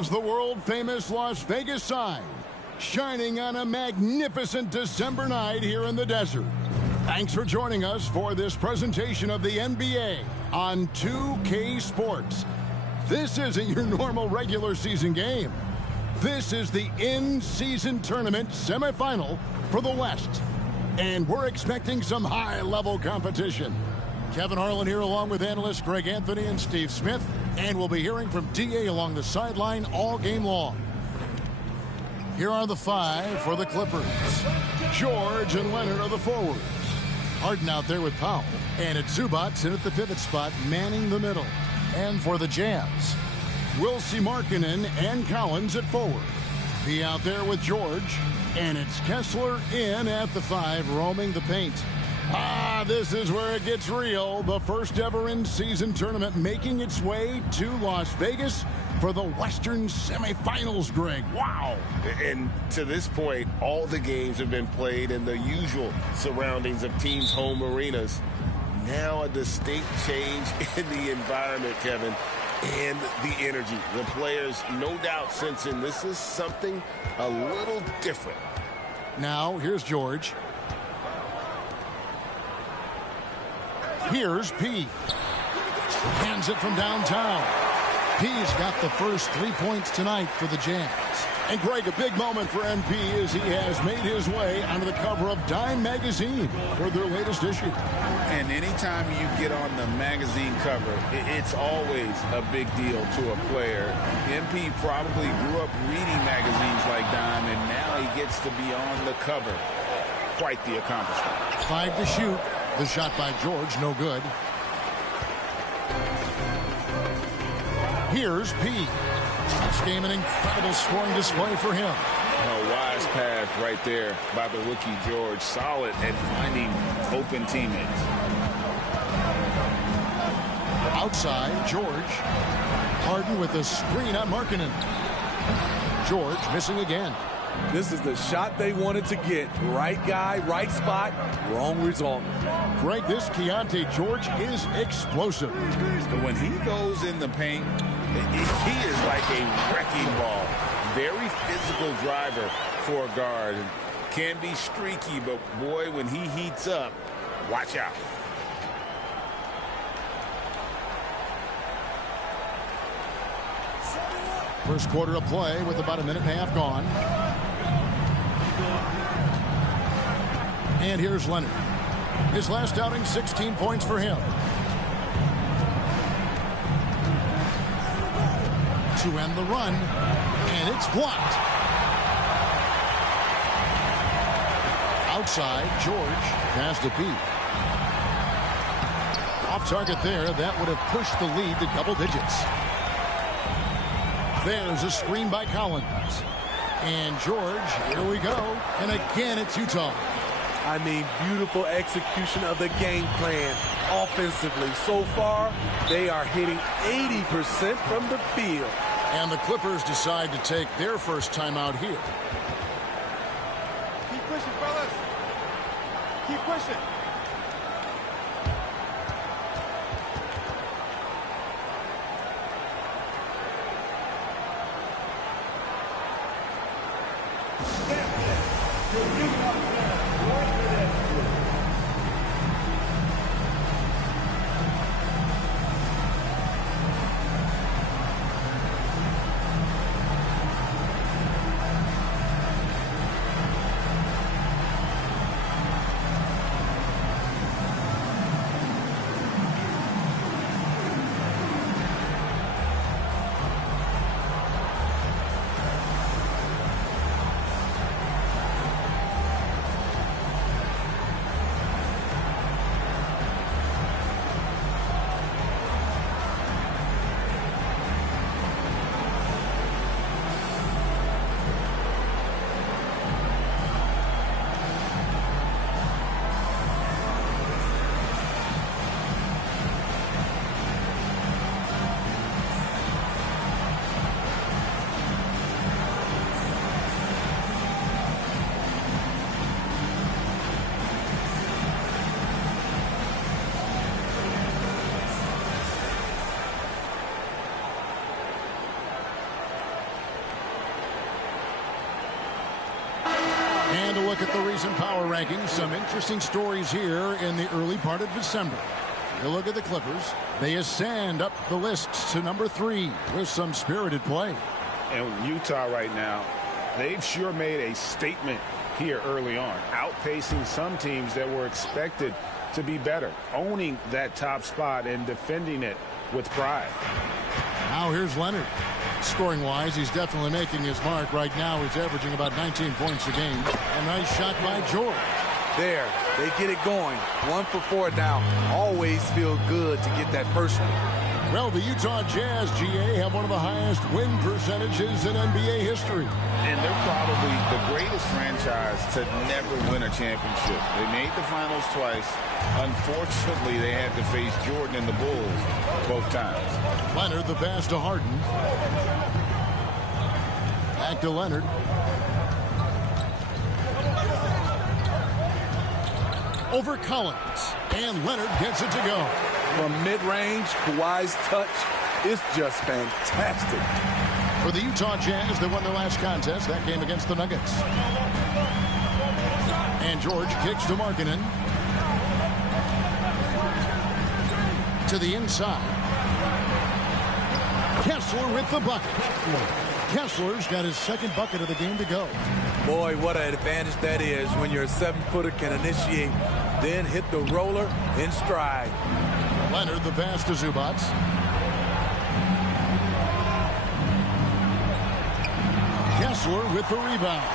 is the world-famous Las Vegas sign, shining on a magnificent December night here in the desert. Thanks for joining us for this presentation of the NBA on 2K Sports. This isn't your normal regular season game. This is the in-season tournament semifinal for the West. And we're expecting some high-level competition. Kevin Harlan here along with analysts Greg Anthony and Steve Smith. And we'll be hearing from D.A. along the sideline all game long. Here are the five for the Clippers. George and Leonard are the forwards. Harden out there with Powell. And it's Zubac in at the pivot spot, manning the middle. And for the Jazz, we'll see Markkanen and Collins at forward. Be out there with George. And it's Kessler in at the five, roaming the paint. This is where it gets real. The first ever in-season tournament making its way to Las Vegas for the Western semifinals, Greg. Wow. And to this point, all the games have been played in the usual surroundings of teams' home arenas. Now a distinct change in the environment, Kevin, and the energy. The players, no doubt, sensing this is something a little different. Now, here's George. Here's P. Hands it from downtown. P's got the first 3 points tonight for the Jazz. And Greg, a big moment for MP as he has made his way onto the cover of Dime magazine for their latest issue. And anytime you get on the magazine cover, it's always a big deal to a player. MP probably grew up reading magazines like Dime, and now he gets to be on the cover. Quite the accomplishment. 5 to shoot. The shot by George, no good. Here's P. This game an incredible scoring display for him. A wise pass right there by the rookie George. Solid at finding open teammates. Outside, George. Harden with a screen on Markkanen. George missing again. This is the shot they wanted to get. Right guy, right spot, wrong result. Greg, this Keontae George is explosive. But when he goes in the paint, he is like a wrecking ball. Very physical driver for a guard. Can be streaky, but boy, when he heats up, watch out. First quarter of play with about a minute and a half gone. And here's Leonard. His last outing, 16 points for him. To end the run, and it's blocked. Outside, George pass to P. Off target there, that would have pushed the lead to double digits. There's a screen by Collins. And George, here we go. And again, it's Utah. I mean, beautiful execution of the game plan offensively. So far, they are hitting 80% from the field. And the Clippers decide to take their first timeout here. Keep pushing, fellas. Keep pushing. look at the recent power rankings. Some interesting stories here in the early part of December. You look at the Clippers. They ascend up the list to number 3 with some spirited play. And Utah right now, they've sure made a statement here early on, outpacing some teams that were expected to be better, owning that top spot and defending it with pride. Now here's Leonard. Scoring-wise, he's definitely making his mark. Right now, he's averaging about 19 points a game. A nice shot by George. There, they get it going. 1 for 4 now. Always feel good to get that first one. Well, the Utah Jazz, GA, have one of the highest win percentages in NBA history. And they're probably the greatest franchise to never win a championship. They made the finals twice. Unfortunately, they had to face Jordan and the Bulls both times. Leonard, the pass to Harden. Back to Leonard. Over Collins. And Leonard gets it to go. From mid-range, Kawhi's touch is just fantastic. For the Utah Jazz, they won their last contest. That game against the Nuggets. And George kicks to Markkanen. To the inside. Kessler with the bucket. Kessler's got his second bucket of the game to go. Boy, what an advantage that is when your 7-footer can initiate, then hit the roller in stride. Leonard, the pass to Zubac. Kessler with the rebound.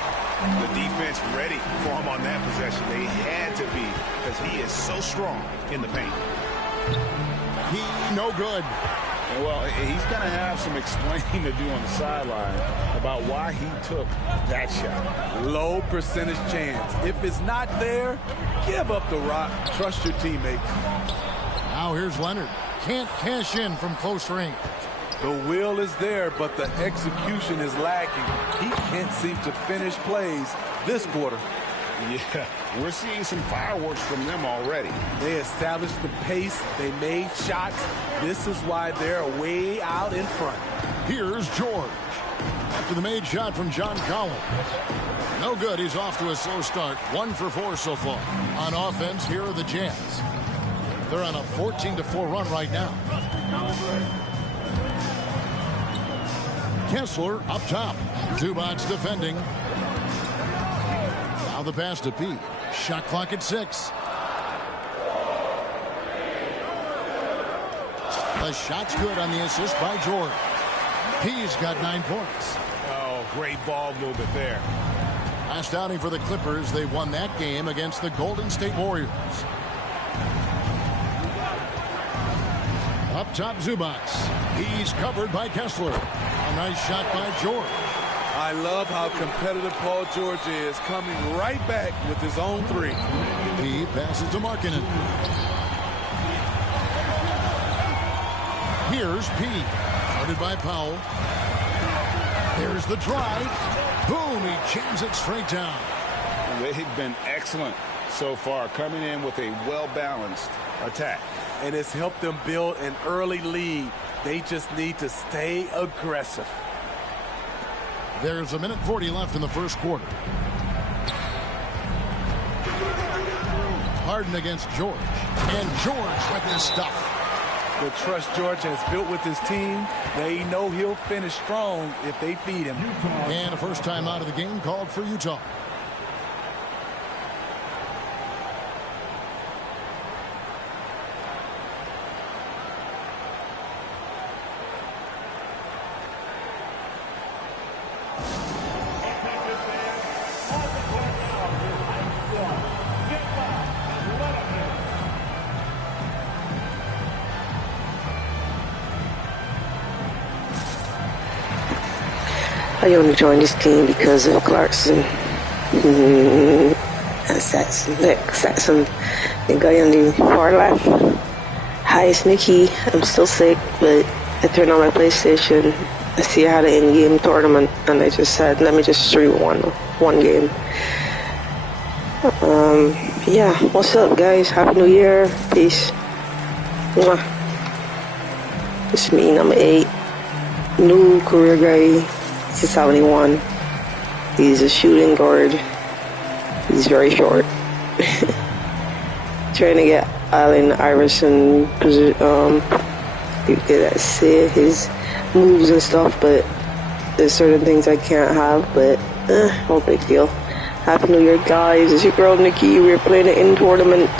The defense ready for him on that possession. They had to be, because he is so strong in the paint. He no good. Well, he's going to have some explaining to do on the sideline about why he took that shot. Low percentage chance. If it's not there, give up the rock. Trust your teammates. Now here's Leonard. Can't cash in from close range. The will is there, but the execution is lacking. He can't seem to finish plays this quarter. Yeah, we're seeing some fireworks from them already. They established the pace. They made shots. This is why they're way out in front. Here's George. After the made shot from John Collins. No good. He's off to a slow start. 1 for 4 so far. On offense, here are the Jazz. They're on a 14-4 run right now. Kessler up top. Zubac defending. Now the pass to Pete. Shot clock at 6. The shot's good on the assist by George. He's got 9 points. Oh, great ball movement there. Last outing for the Clippers, they won that game against the Golden State Warriors. Up top, Zubac. He's covered by Kessler. A nice shot by George. I love how competitive Paul George is, coming right back with his own 3. He passes to Markkanen. Here's P. Guarded by Powell. There's the drive. Boom, he jams it straight down. They've been excellent so far, coming in with a well-balanced attack. And it's helped them build an early lead. They just need to stay aggressive. There's 1:40 left in the first quarter. Harden against George. And George with his stuff. The trust George has built with his team, they know he'll finish strong if they feed him. And a first time out of the game called for Utah. I only joined this team because of Clarkson. And Saxon, the guy on the far left. Hi, it's Nikki. I'm still sick, but I turned on my PlayStation. I see I had an in-game tournament, and I just said, let me just stream one game. Yeah, what's up, guys? Happy New Year. Peace. Mwah. It's me, number 8. New career guy. He's 71. He's a shooting guard. He's very short. Trying to get Allen Iverson see his moves and stuff, but there's certain things I can't have, but no big deal. Happy New Year, guys. It's your girl Nikki. We're playing it in tournament.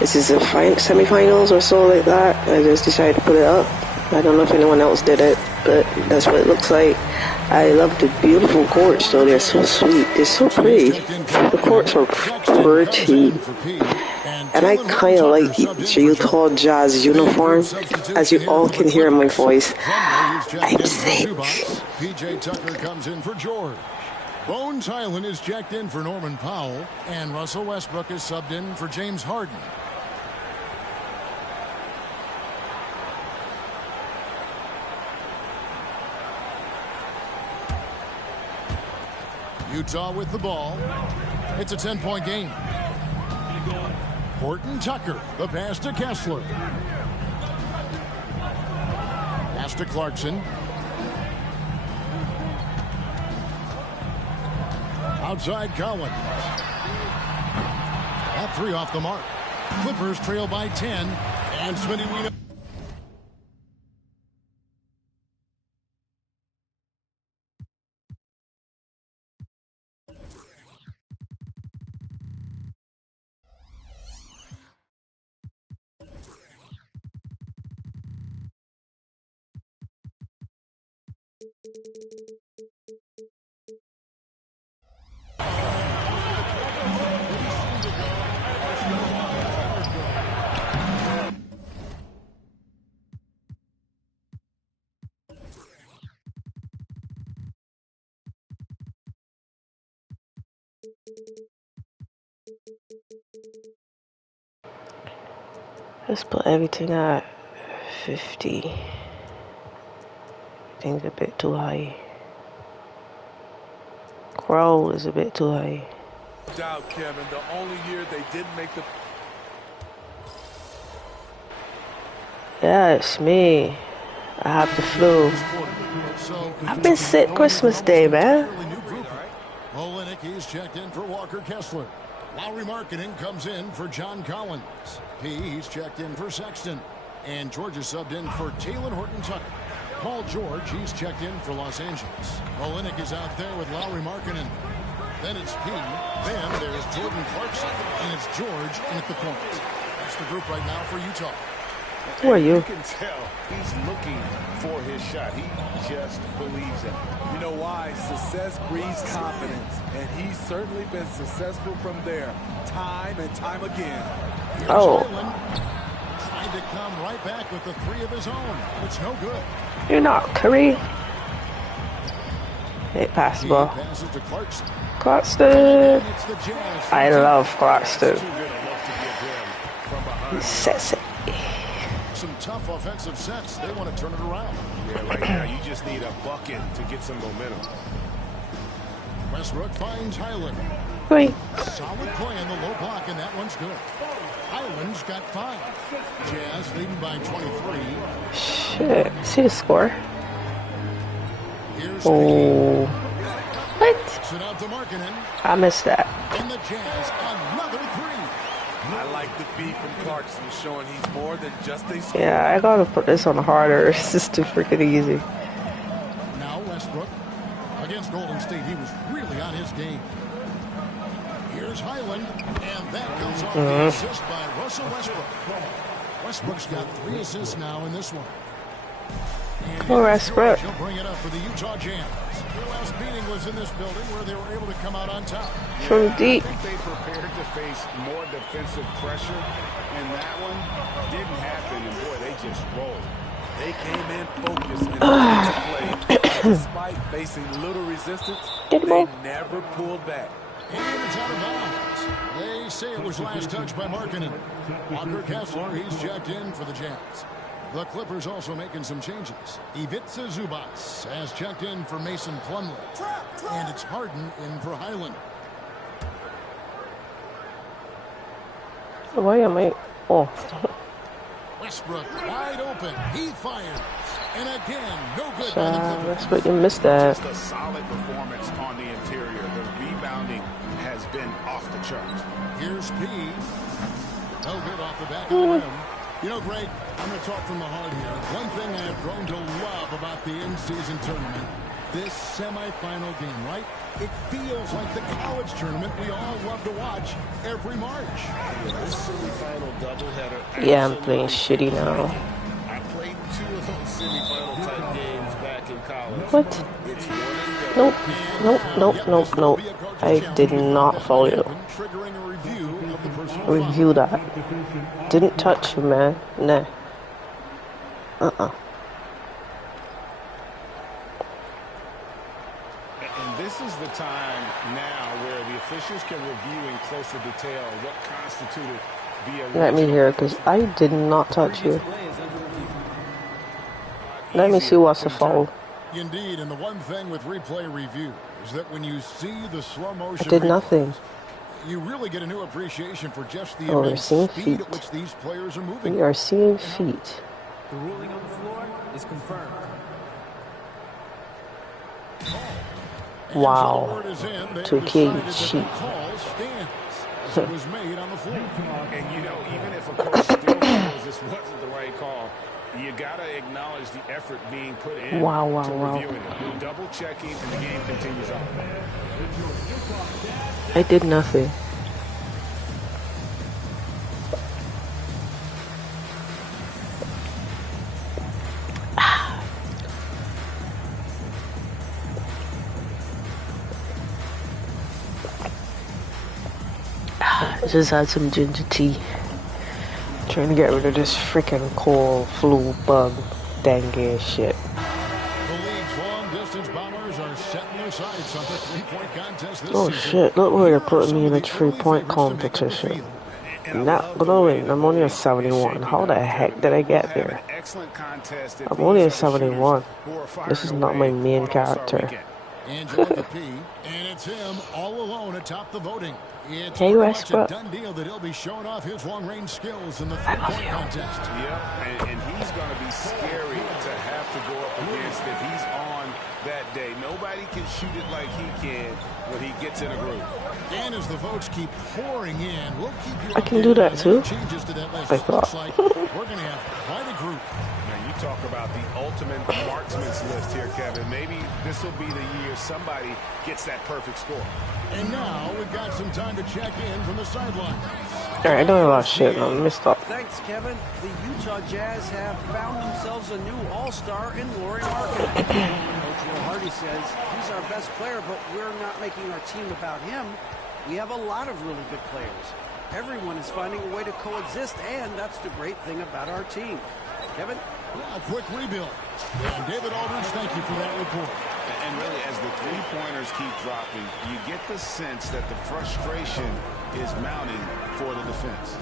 This is the semi-finals or so like that. I just decided to put it up. I don't know if anyone else did it, but that's what it looks like. I love the beautiful courts, though. They're so sweet. They're so pretty. The courts are pretty. And I kind of like the Utah Jazz uniform. As you all can hear in my voice, I'm sick. PJ Tucker comes in for George. Bones Highland is checked in for Norman Powell. And Russell Westbrook is subbed in for James Harden. Utah with the ball. It's a 10-point game. Horton Tucker, the pass to Kessler. Pass to Clarkson. Outside Collins. That three off the mark. Clippers trail by 10. And Smitty Weena. Let's put everything at 50. I think it's a bit too high. Crow is a bit too high. No doubt, Kevin. The only year they didn't make the... Yeah, it's me. I have the flu. I've been sick Christmas Day, man. Olenicki's checked in for Walker Kessler. Lowry Marketing comes in for John Collins. He's checked in for Sexton. And George is subbed in for Taylor Horton Tucker. Paul George, he's checked in for Los Angeles. Olenek is out there with Lowry Marketing. Then it's P. Then there's Jordan Clarkson. And it's George in at the point. That's the group right now for Utah. Who are you? You can tell he's looking for his shot. He just believes it. You know why? Success breeds confidence, and he's certainly been successful from there, time and time again. Here's Oh. Highland. Trying to come right back with the three of his own. It's no good. You're not Curry. Hey, pass the He ball. passes to Clarkson. Claxton. And it's the Jazz. I love Claxton. Too good a look to give him from behind. Sexy. Some tough offensive sets. They want to turn it around. Yeah, right now you just need a bucket to get some momentum. Westbrook finds Highland. Wait. Solid play in the low block, and that one's good. Highland's got 5. Jazz leading by 23. Shit. See the score? Here's Oh. What? Sit out to Markkanen. I missed that. And the Jazz, another 3. I like the beat from Clarkson, showing he's more than just a scorer. Yeah, I gotta put this on harder. It's just too freaking easy. Now Westbrook. Against Golden State, he was really on his game. Here's Highland, and that comes off the assist by Russell Westbrook. Westbrook's got 3 assists now in this one. And Poor Westbrook. He'll bring it up for the Utah Jazz. Their last meeting was in this building where they were able to come out on top. From deep. I think they prepared to face more defensive pressure, and that one didn't happen, and boy, they just rolled. They came in focused and ready to play. Despite facing little resistance, Get the they ball. never pulled back. And it's out of bounds. They say it was last touched by Markkanen. Walker Kessler, he's checked in for the Jazz. The Clippers also making some changes. Ivica Zubac has checked in for Mason Plumlee. And it's Harden in for Highland. Why am I? Oh. Westbrook wide open. He fires. And again, no good by the Clippers. That's what you missed that. Just a solid performance on the interior. The rebounding has been charge. Here's P. No good off the back of the rim. You know, Greg, I'm going to talk from the heart here. One thing I have grown to love about the in-season tournament, this semifinal game, right? It feels like the college tournament we all love to watch every March. This semifinal doubleheader. Yeah, I'm playing shitty now. I played 2 of those semifinal type games back in college. What? It's 1 and Nope. Nope, nope, nope, nope. I did not follow you. Triggering a review of the personal Review that. Didn't touch you, man. Nah. And this is the time now where the officials can review in closer detail what constituted the Let me hear it, because I did not touch you. Let me see what's the foul. Indeed, and the one thing with replay review is that when you see the slow motion, I did nothing. You really get a new appreciation for just the we're immense seeing speed feet. at which these players are moving. We are seeing feet. The ruling on the floor is confirmed. Wow. 2K cheat. It was made on the floor. And you know, even if a coach still feels this wasn't the right call, you gotta acknowledge the effort being put in to reviewing it. Double checking, and the game continues on. I did nothing. Just had some ginger tea. Trying to get rid of this freaking cold flu bug dengue shit. The league's long-distance bombers are setting their sights on the three-point contest this Oh season. shit, look where they're putting me in a 3-point competition. Not blowing, I'm only a 71. How the heck did I get there? I'm only a 71. This is not my main character. Enjoy the P, and it's him all alone atop the voting. It's Hey, pretty Westbrook. much a done deal that he'll be showing off his long-range skills in the three-point contest. Yep, and he's going to be scary to have to go up against if he's on that day. Nobody can shoot it like he can when he gets in a groove. And as the votes keep pouring in, we'll keep you I can do that too. Changes to that list. I thought. Looks like we're going to have quite a group. Man, you talk about the ultimate marksman's list here, Kevin. Maybe this will be the year somebody gets that perfect score. And now we've got some time to check in from the sideline. Alright, I don't know about shit, man. Let me stop. Thanks, Kevin. The Utah Jazz have found themselves a new all-star in Laurie Marketing. Coach Will Hardy says he's our best player, but we're not making our team about him. We have a lot of really good players. Everyone is finding a way to coexist, and that's the great thing about our team. Kevin? A quick rebuild. And David Aldridge, thank you for that report. And really, as the three-pointers keep dropping, you get the sense that the frustration is mounting for the defense.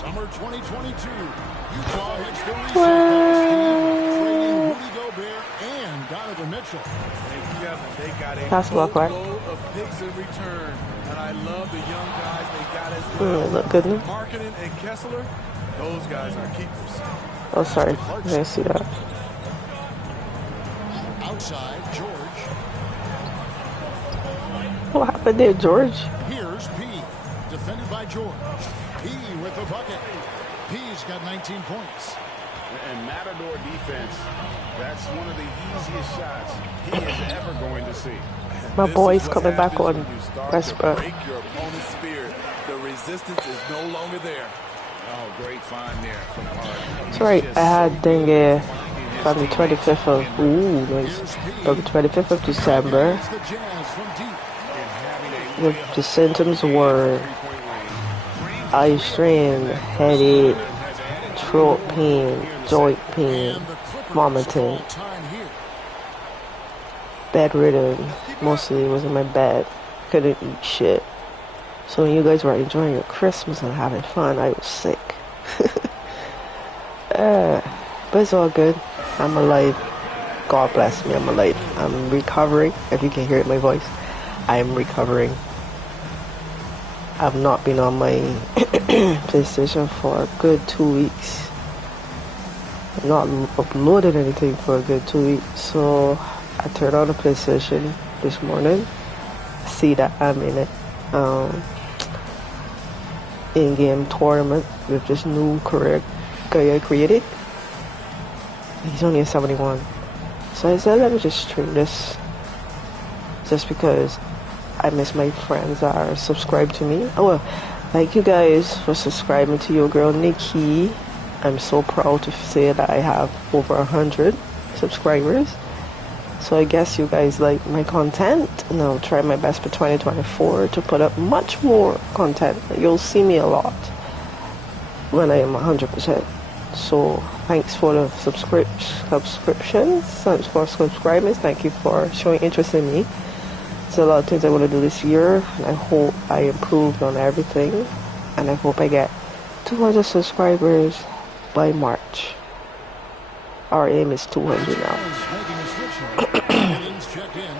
Summer 2022, Utah hits the reset button, Steve, trading Rudy Gobert and Donovan Mitchell. And Kevin, they got a Basketball clock. boatload of picks in return. And I love the young guys they got as well. Look good, no? Marketing and Kessler, those guys are keepers. Oh, sorry. I didn't see that. Outside, George. What happened there, George? Here's P, defended by George. P with the bucket. P's got 19 points. And Matador defense, that's one of the easiest shots he is ever going to see. My boy's coming back on Westbrook. Break your opponent's spirit. The resistance is no longer there. Oh, great find there from Harden. That's right, I had dengue from the 25th of, nice. From the 25th of December. It's the Jazz from deep. The symptoms were eye strain, headache, throat pain, joint pain, vomiting, bedridden. Mostly was in my bed, couldn't eat shit. So when you guys were enjoying your Christmas and having fun, I was sick. But it's all good. I'm alive. God bless me, I'm alive. I'm recovering. If you can hear it in my voice, I'm recovering. I've not been on my PlayStation for a good 2 weeks. I've not uploaded anything for a good 2 weeks. So I turned on the PlayStation this morning. See that I'm in it. in-game tournament with this new correct guy I created. He's only a 71. So I said, let me just stream this just because I miss my friends that are subscribed to me. Oh, well, thank you guys for subscribing to your girl Nikki. I'm so proud to say that I have over 100 subscribers. So I guess you guys like my content, and I'll try my best for 2024 to put up much more content. You'll see me a lot when I am 100%. So thanks for the subscriptions, thanks for subscribers, thank you for showing interest in me. There's a lot of things I want to do this year, and I hope I improved on everything, and I hope I get 200 subscribers by March. Our aim is 200 now. Checked in.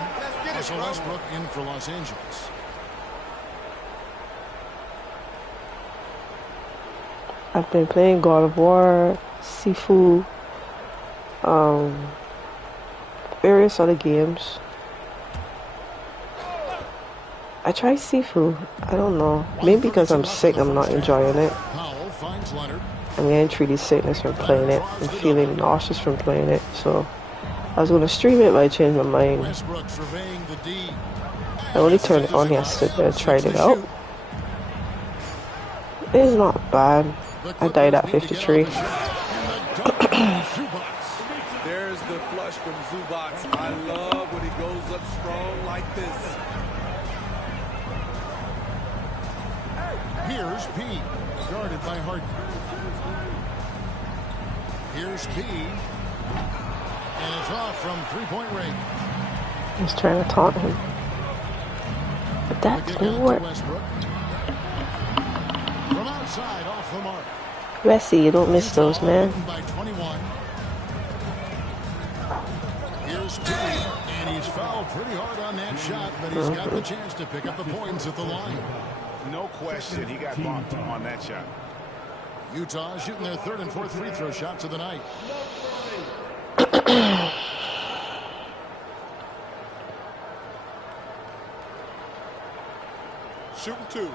Russell Westbrook in for Los Angeles. I've been playing God of War, Sifu, various other games. I tried Sifu. I don't know. Maybe because I'm sick, I'm not enjoying it. I'm getting 3D sickness from playing it. I'm feeling nauseous from playing it. So I was going to stream it, but I changed my mind. I only turned it on yesterday. I tried it out. It's not bad. I died at 53. There's the flush from Zubac. I love when he goes up strong like this. Here's P, guarded by Harden. Here's P, and it's off from three-point range. He's trying to taunt him, but that didn't work. From outside, off the mark. Messi, you don't miss those, man. By 21. Here's P, and he's fouled pretty hard on that shot, but he's got the chance to pick up the points at the line. No question, he got bumped on that shot. Utah shooting their third and fourth free throw shots of the night. Shooting two.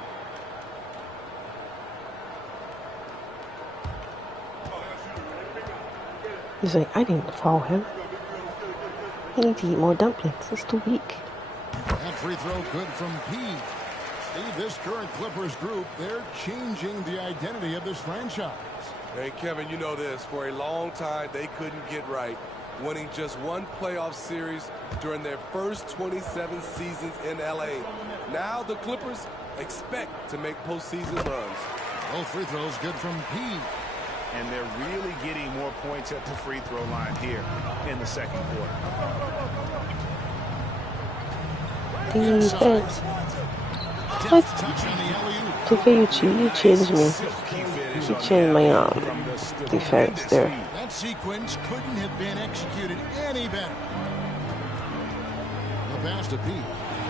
He's like, I didn't foul him. He needs to eat more dumplings. It's too weak. That free throw good from P. Steve, this current Clippers group, they're changing the identity of this franchise. Hey, Kevin, you know this. For a long time, they couldn't get right, winning just one playoff series during their first 27 seasons in L.A. Now the Clippers expect to make postseason runs. Both free throws good from P. And they're really getting more points at the free throw line here in the second quarter. Defense. What? Okay, you changed me. You changed my defense there. That sequence couldn't have been executed any better. The pass to P.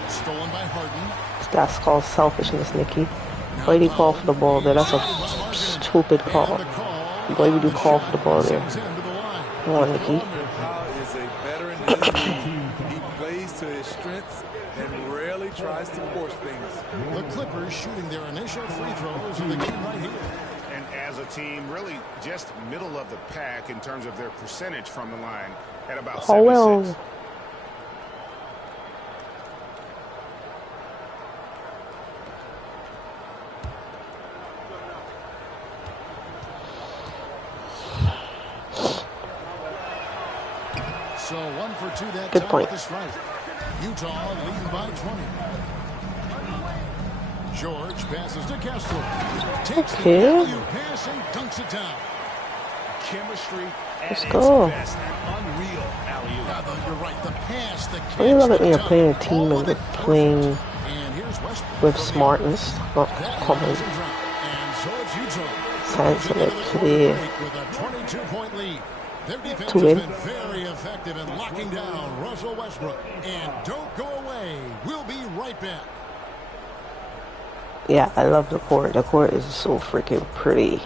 Stolen by Harden. That's called selfishness, Nikki. Why did he call for the ball there? That's a stupid call. Why would you call for the ball there? Come on, Nikki. Powell is a veteran in this league. He plays to his strengths and rarely tries to force things. The Clippers shooting their initial free throws in the game right here. And as a team, really just middle of the pack in terms of their percentage from the line at about 76. So 1 for 2 that Good time point. with the strike. Utah leading by 20. George passes to Kessler. Takes the value pass and dunks it down. Chemistry Let's go. best, an unreal alley-oop. Yeah, you're right. The pass, the catch, I love it when you're the playing a dunk, team all and of you're it playing perfect. And here's Westbrook with for the smartness, not That common doesn't drop. And so it's Utah. sense of it. With Clear. a 22-point lead. Their defense To has win. been very effective in locking down Russell Westbrook. And don't go away. We'll be right back. Yeah, I love the court. The court is so freaking pretty.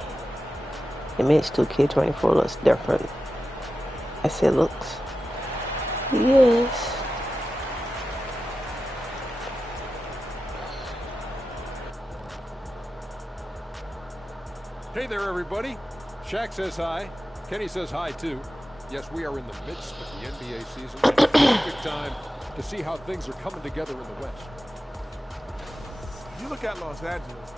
It makes 2K24 looks different. I say looks. Yes. Hey there, everybody. Shaq says hi. Kenny says hi, too. Yes, we are in the midst of the NBA season. It's a perfect time to see how things are coming together in the West. You look at Los Angeles,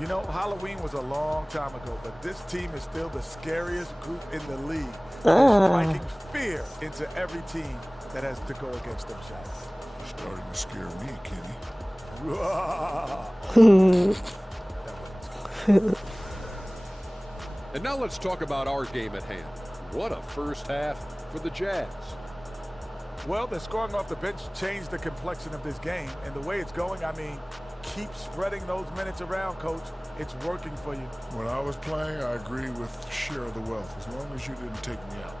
you know, Halloween was a long time ago, but this team is still the scariest group in the league. They're striking fear into every team that has to go against them, Shaq. Starting to scare me, Kenny. And now let's talk about our game at hand. What a first half for the Jazz. Well, the scoring off the bench changed the complexion of this game. And the way it's going, I mean, keep spreading those minutes around, Coach. It's working for you. When I was playing, I agree with share of the wealth, as long as you didn't take me out.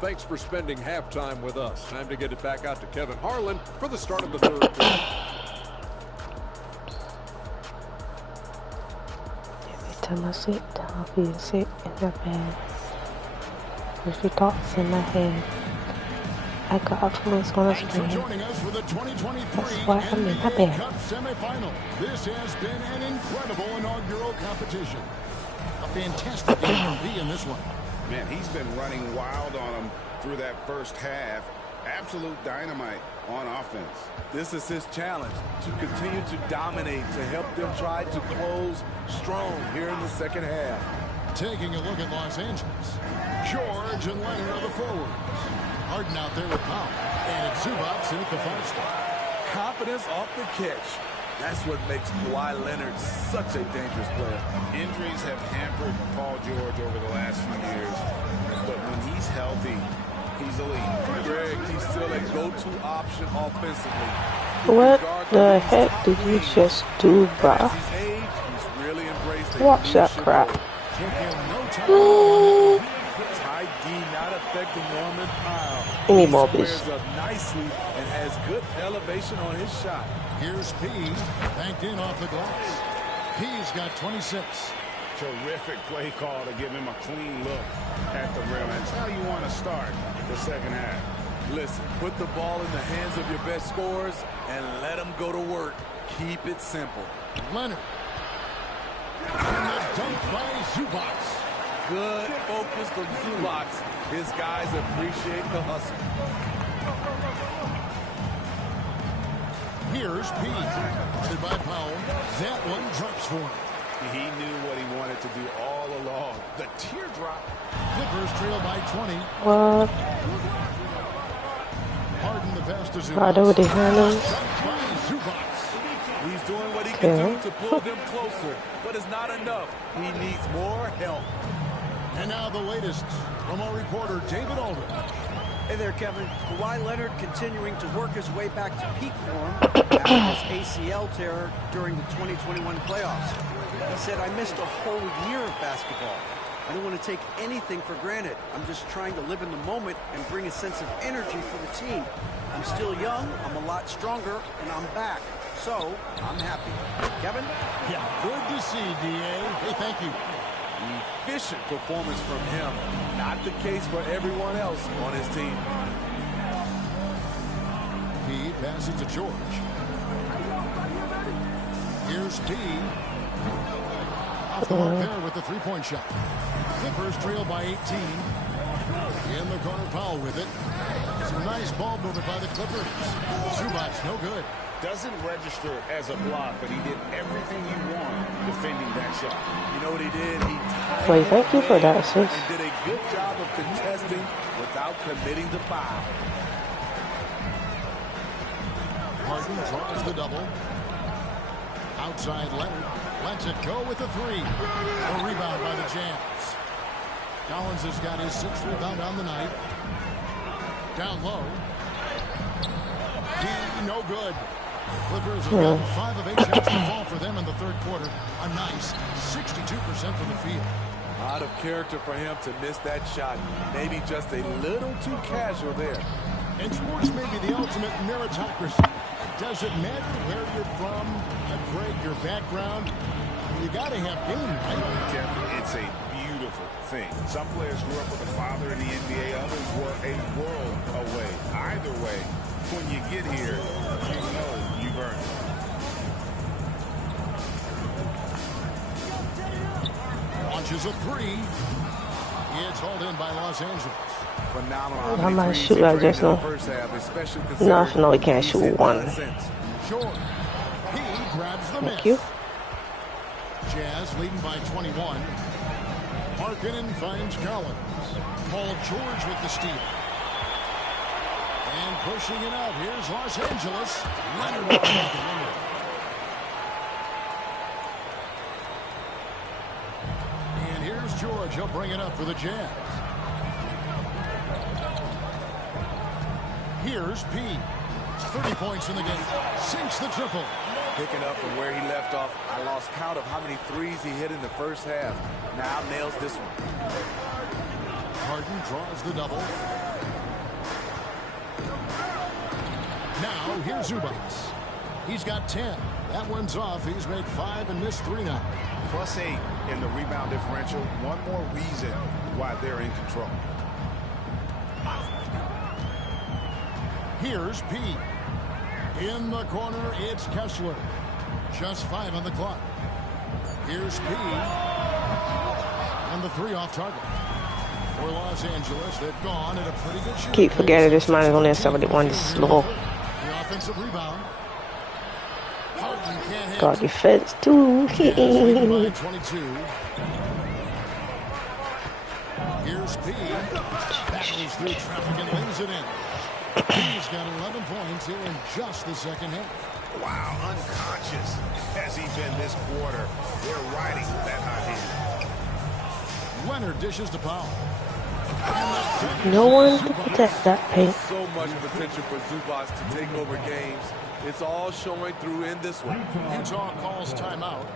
Thanks for spending halftime with us. Time to get it back out to Kevin Harlan for the start of the third quarter. Time I sit down, feel sick in my bed. With your thoughts in my head. I got influence on the screen. That's why I'm in my bed. Cup semifinal. This has been an incredible inaugural competition. A fantastic game to be in this one. Man, he's been running wild on them through that first half. Absolute dynamite on offense. This is his challenge, to continue to dominate, to help them try to close strong here in the second half. Taking a look at Los Angeles. George and Leonard are the forwards. Harden out there with Powell. And it's Zubac in at the 5 spot. Confidence off the catch. That's what makes Kawhi Leonard such a dangerous player. Injuries have hampered Paul George over the last few years, but when he's healthy, he's elite. Greg, he's still a go-to option offensively. What the heck did you just do, bruh? Watch that crap. Tight D not affecting Norman Powell. Any He more, please. squares up nicely and has good elevation on his shot. Here's P, banked in off the glass. P's got 26. Terrific play call to give him a clean look at the rim. That's how you want to start the second half. Listen, put the ball in the hands of your best scorers and let them go to work. Keep it simple. Leonard. And the dunk by Zubac. Good focus from Zubac. His guys appreciate the hustle. Here's P. Guarded by Powell. That one drops for him. He knew what he wanted to do all along. The teardrop. Clippers trail by 20. What? Harden the pass to Zubac. Right over the handles. He's doing what he can do to pull them closer, but it's not enough. He needs more help. And now the latest from our reporter, David Aldridge. Hey there, Kevin. Kawhi Leonard continuing to work his way back to peak form after his ACL tear during the 2021 playoffs. He said, I missed a whole year of basketball. I don't want to take anything for granted. I'm just trying to live in the moment and bring a sense of energy for the team. I'm still young, I'm a lot stronger, and I'm back. So, I'm happy. Kevin? Yeah, good to see, D.A. Hey, thank you. Efficient performance from him. Not the case for everyone else on his team. P passes to George. Here's P. Off the mark there with the three-point shot. Clippers trail by 18. In the corner, Powell with it. Some nice ball movement by the Clippers. Zubac, no good. Doesn't register as a block, but he did everything you want defending that shot. You know what he did? He Wait, thank you for that assist. and did a good job of contesting without committing the foul. Harden draws the double. Outside Leonard. Lets it go with the three. A rebound by the Jazz. Collins has got his 6th rebound on the night. Down low. No good. Clippers have gotten 5 of 8 shots to fall for them in the third quarter. A nice 62% from the field. A lot of character for him to miss that shot. Maybe just a little too casual there. And sports may be the ultimate meritocracy. Does it matter where you're from, Greg, your background? You got to have game, right? Kevin, it's a beautiful thing. Some players grew up with a father in the NBA. Others were a world away. Either way, when you get here, you know you've earned it. Launches a three. It's hauled in by Los Angeles. Phenomenal. I might shoot that just now. No, he can't shoot one. Short. He grabs the miss. Thank you. Jazz leading by 21. Markkanen finds Collins. Paul George with the steal. And pushing it out. Here's Los Angeles. Leonard. And here's George. He'll bring it up for the Jazz. Here's P. 30 points in the game. Sinks the triple. Picking up from where he left off. I lost count of how many threes he hit in the first half. Now nails this one. Harden draws the double. Now here's Zubats. He's got 10. That one's off. He's made 5 and missed 3 now. +8 in the rebound differential. One more reason why they're in control. Here's P. In the corner, it's Kessler. Just 5 on the clock. Here's P. And the 3 off target. For Los Angeles, they've gone at a pretty good shooting. Keep forgetting this man is only a 71 slow. The offensive rebound. Harden can't hit. Got defense too. By 22. Here's P. Battles through traffic and lays it in. He's got 11 points here in just the second half. Wow, unconscious has he been this quarter. They're riding that hot hand. Leonard dishes to Powell. No one to protect that paint. So much potential for Zubats to take over games. It's all showing through in this one. Utah calls timeout.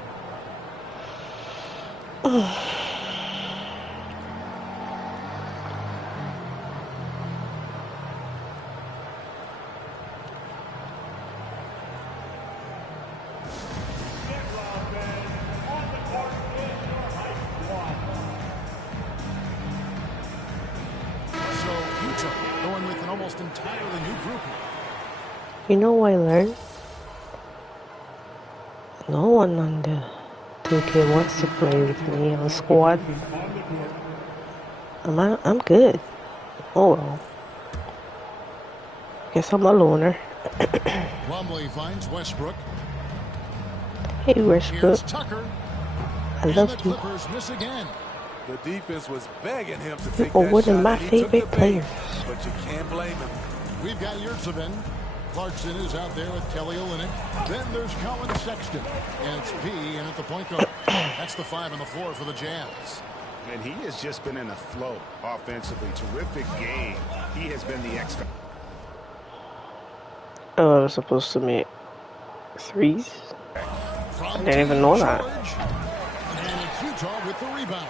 Going with an almost entirely new group here. You know what I learned? No one on the 2K wants to play with me on squad. I'm good. Oh well. Guess I'm a loner. Plumlee finds Westbrook. Hey Westbrook. Here's Tucker. I love and the you. Clippers miss again. The defense was begging him to take You're that one of shot, my and he took favorite the bait. players. But you can't blame him. We've got Yurtsevin. Clarkson is out there with Kelly Olynyk. Then there's Colin Sexton. And it's P in at the point guard. That's the 5 on the floor for the Jazz. And he has just been in a flow offensively. Terrific game. He has been the X factor. Oh, I was supposed to make threes? I didn't even know that. And it's Utah with the rebound.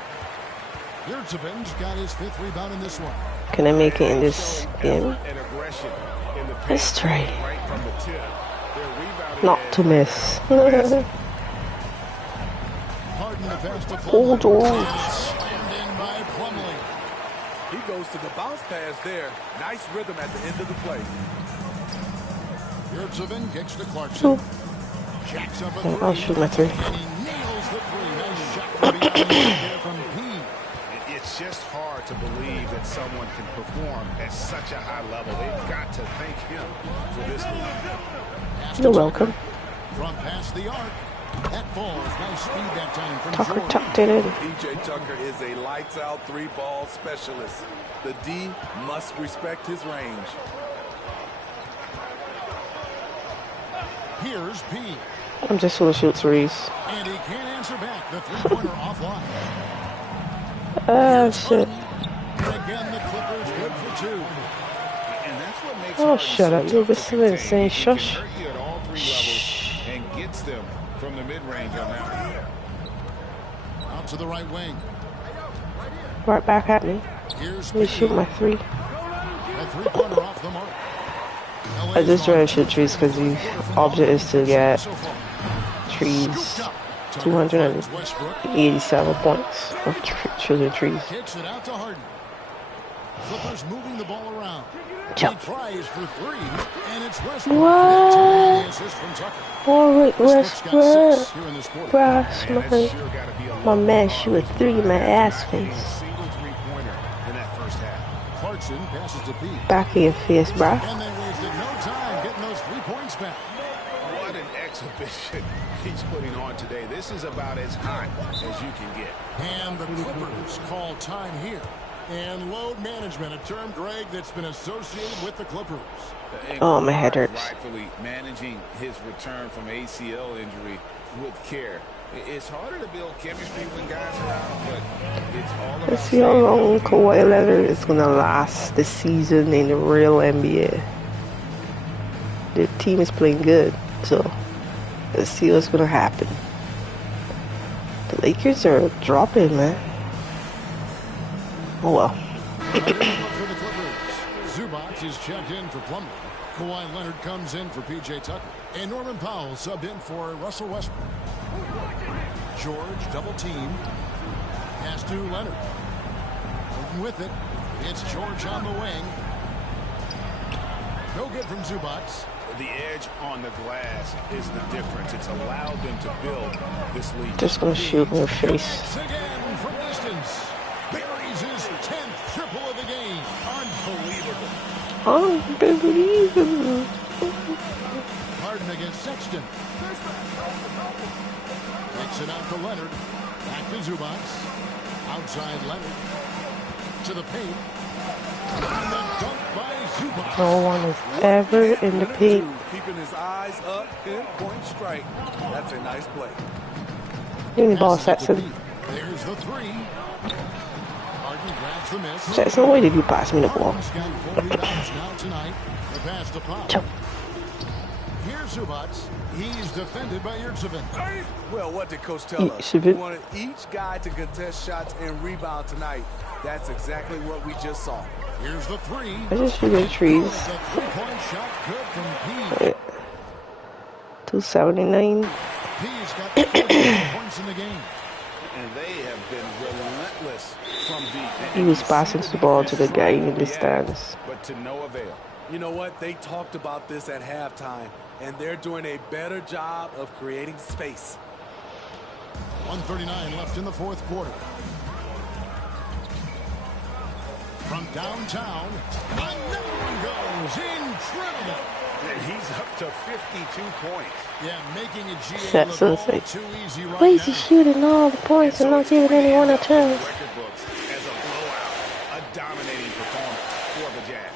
Yurtsevin's got his 5th rebound in this one. Can I make it in this game? And aggression in the Let's try. right from the tip. They're rebounding Not to miss. Harden the pass to Oh, George. Slammed in by Plumlee. He goes to the bounce pass there. Nice rhythm at the end of the play. Yurtsevin kicks to Clarkson. Jacks up a 3. I'll shoot my 3. And he nails the 3. Nice shot from beyond there from P. It's just hard to believe that someone can perform at such a high level. They've got to thank him for this move. You're welcome. From past the arc. That ball, nice speed that time from Tucker Jordan. tucked it in. PJ Tucker is a lights-out 3-ball specialist. The D must respect his range. Here's P. I'm just gonna shoot threes. And he can't answer back. The 3-pointer offline. Ah, shit. And again, the Clippers good for 2. And that's what makes Oh, Harden shut so up. tough You're to listening and contain. saying He can shush. hurt you at all 3 levels and gets them from the mid-range on that one. Out to the right wing. Right back at me. Here's Let me P. shoot my 3. A 3-pointer off the mark. I just try to shoot trees because the object is to get trees. 287 points of shooting trees. Kicks it out to Harden. Clippers moving the ball around. Jump. He tries for three, and it's Westbrook. That time on the assist from Tucker. Boy, Westbrook's got 6 here in this quarter. bruh, my man shoot a three in my ass face. Single three-pointer in that first half. Clarkson passes to Pete. Back in your face, bruh. And they wasted no time getting those 3 points back. What an exhibition he's putting on today. This is about as hot as you can get. And the Clippers call time here. And load management, a term, Greg, that's been associated with the Clippers. Oh, my head hurts. Rightfully managing his return from ACL injury with care. It's harder to build chemistry when guys are out, but it's all about... Let's see how long Kawhi Leonard is going to last this season in the real NBA. The team is playing good, so let's see what's going to happen. The Lakers are dropping, man. Oh well. For the Clippers, Zubac is checked in for Plumlee. Kawhi Leonard comes in for P.J. Tucker. And Norman Powell subbed in for Russell Westbrook. George double team. Pass to Leonard. Open with it. It's George on the wing. No good from Zubac. The edge on the glass is the difference. It's allowed them to build this lead. Just gonna shoot in your face. Again from distance. Buries his 10th triple of the game. Unbelievable. Unbelievable. Harden against Sexton. Kicks it out to Leonard. Back to Zubac. Outside Leonard. To the paint. And the dunk by Zubac. No one is ever in the paint. Keeping his eyes up, pinpoint strike. That's a nice play. Give me the ball, Sexton. There's the three. Harden grabs the miss. Sexton, why did you pass me the ball? Harden's got 4 rebounds now tonight. The pass to Powell. Jump. Here's Zubac. He's defended by Yurtsevin. Well, what did Coach tell us? He wanted each guy to contest shots and rebound tonight. That's exactly what we just saw. Here's the three. I just shooting trees. The 3-point shot good from P. 279. P's got 14 points in the game. And they have been relentless from deep. He was passing the ball to the guy in the stands. But to no avail. You know what? They talked about this at halftime, and they're doing a better job of creating space. 1:39 left in the fourth quarter. From downtown, another one goes. Incredible. And he's up to 52 points. Yeah, making a GA That's look so all sick. too easy right Why is he now. shooting all the points and not giving anyone a chance? Record books as a blowout, a dominating performance for the Jazz.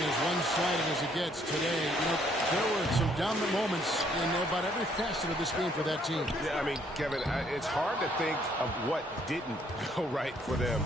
As one-sided as it gets today, you know, there were some dominant moments in about every facet of this game for that team. Yeah, I mean, Kevin, it's hard to think of what didn't go right for them.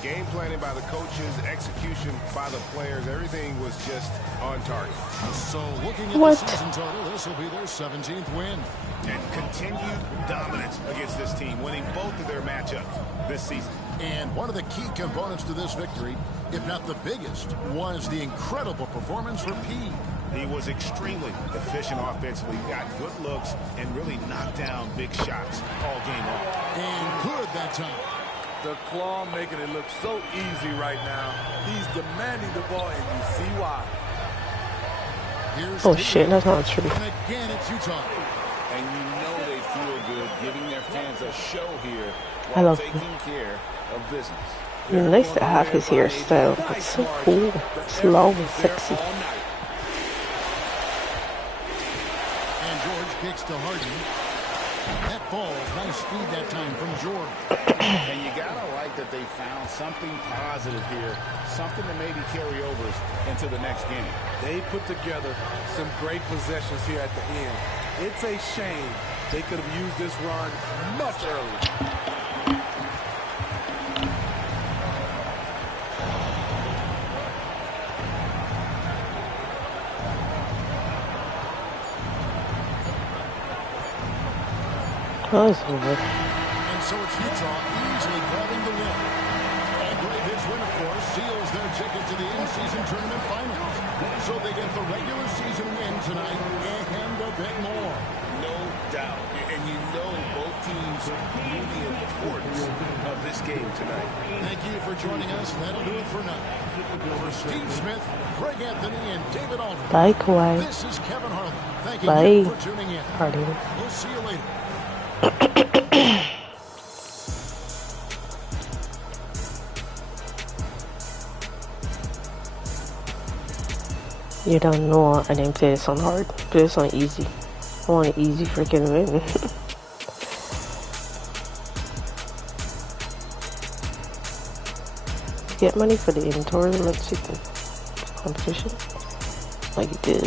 Game planning by the coaches, execution by the players, everything was just on target. So looking at the season total, this will be their 17th win. And continued dominance against this team, winning both of their matchups this season. And one of the key components to this victory, if not the biggest, was the incredible performance for P. He was extremely efficient offensively, got good looks, and really knocked down big shots all game long. And good that time. The claw making it look so easy right now. He's demanding the ball, and you see why. Here's Oh shit, that's not true. And again, it's Utah. And you know they feel good giving their fans a show here I while love taking care of business. It's nice to have his hairstyle. It's so cool. It's long and sexy. And George kicks to Harden. That ball, nice speed that time from George. And you gotta like that they found something positive here, something to maybe carry overs into the next game. They put together some great possessions here at the end. It's a shame they could have used this run much earlier. Oh, it's over. And so it's Utah easily grabbing the win. And Greg, his win, of course, seals their ticket to the in-season tournament finals. So they get the regular season win tonight and a bit more. No doubt. And you know both teams knew the importance of this game tonight. Thank you for joining us. That'll do it for now. For Steve Smith, Craig Anthony, and David Aldridge. Bye, Kawhi. This is Kevin Harlan. Thank Bye. you for tuning in. Harden. We'll see you later. You don't know I didn't play this on hard. Play this on easy. I want an easy freaking win. Get money for the in-tournament competition? Like you do.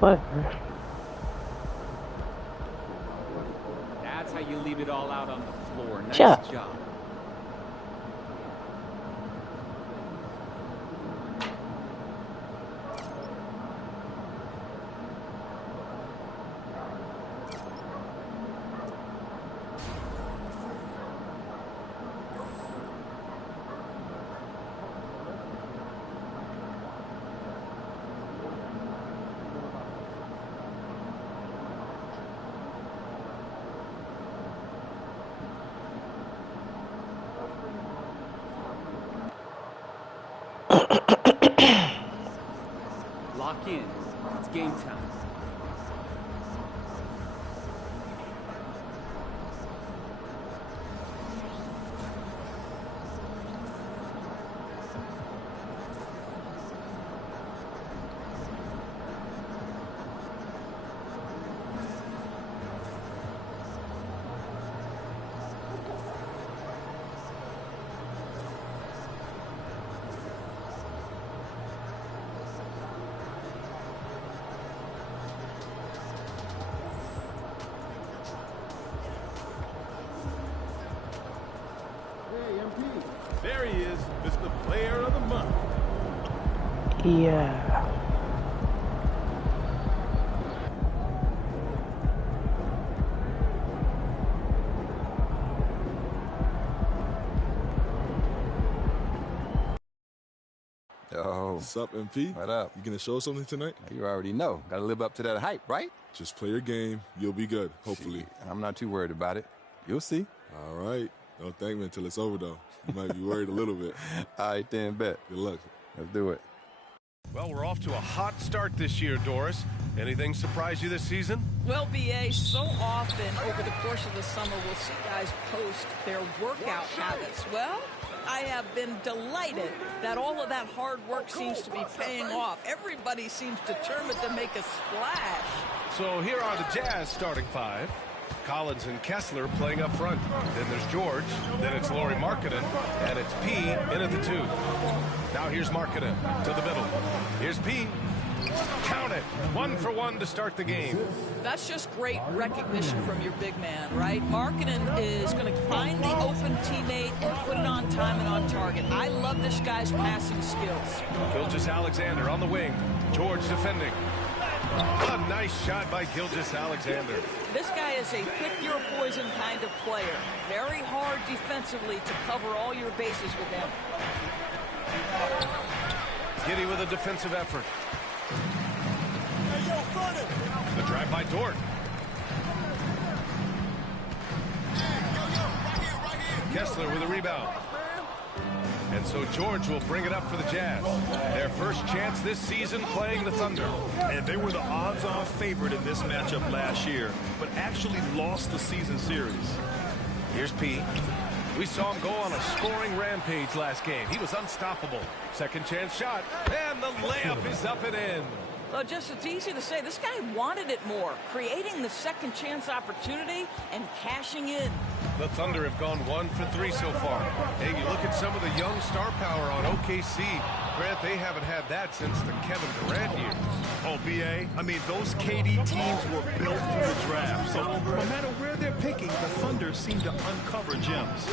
Whatever. That's how you leave it all out on the floor. Nice Yeah. job. Lock in. It's game time. There he is, Mr. Player of the Month. Yeah. Yo. What's up, MP? What up? You gonna show us something tonight? You already know. Gotta live up to that hype, right? Just play your game. You'll be good, hopefully. Shit, I'm not too worried about it. You'll see. All right. Don't thank me until it's over, though. You might be worried a little bit. All right, then, bet. Good luck. Let's do it. Well, we're off to a hot start this year, Doris. Anything surprise you this season? Well, BA, so often over the course of the summer, we'll see guys post their workout habits. Well, I have been delighted that all of that hard work seems to be paying off. Everybody seems determined to make a splash. So here are the Jazz starting five. Collins and Kessler playing up front. Then there's George. Then it's Lauri Markkanen. And it's P in at the 2. Now here's Markkanen to the middle. Here's P. Count it. 1 for 1 to start the game. That's just great recognition from your big man, right? Markkanen is going to find the open teammate and put it on time and on target. I love this guy's passing skills. Gilgeous-Alexander on the wing. George defending. A nice shot by Gilgeous-Alexander. This guy is a pick-your-poison kind of player. Very hard defensively to cover all your bases with him. Giddey with a defensive effort. The drive by Dort. Kessler with a rebound. And so George will bring it up for the Jazz. Their first chance this season playing the Thunder. And they were the odds-on favorite in this matchup last year, but actually lost the season series. Here's P. We saw him go on a scoring rampage last game. He was unstoppable. Second chance shot, and the layup is up and in. Well, it's easy to say. This guy wanted it more, creating the second chance opportunity and cashing in. The Thunder have gone 1 for 3 so far. Hey, you look at some of the young star power on OKC. Grant, they haven't had that since the Kevin Durant years. Oh, BA, I mean, those KD teams were built through the draft. So no matter where they're picking, the Thunder seem to uncover gems.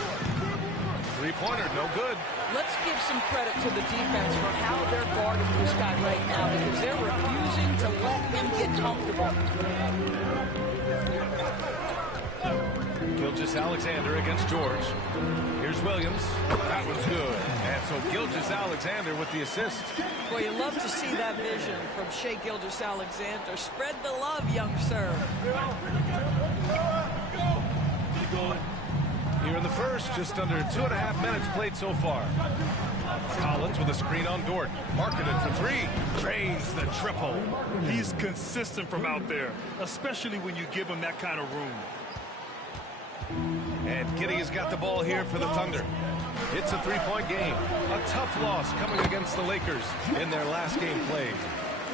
Three-pointer, no good. Let's give some credit to the defense for how they're guarding this guy right now because they're refusing to let him get comfortable. Gilgeous-Alexander against George. Here's Williams. That was good. And so Gilgeous-Alexander with the assist. Boy, you love to see that vision from Shai Gilgeous-Alexander. Spread the love, young sir. Here in the first, just under 2.5 minutes played so far. Collins with a screen on Gordon. Markkanen for three. Drains the triple. He's consistent from out there, especially when you give him that kind of room. And Giddey has got the ball here for the Thunder. It's a three-point game. A tough loss coming against the Lakers in their last game played.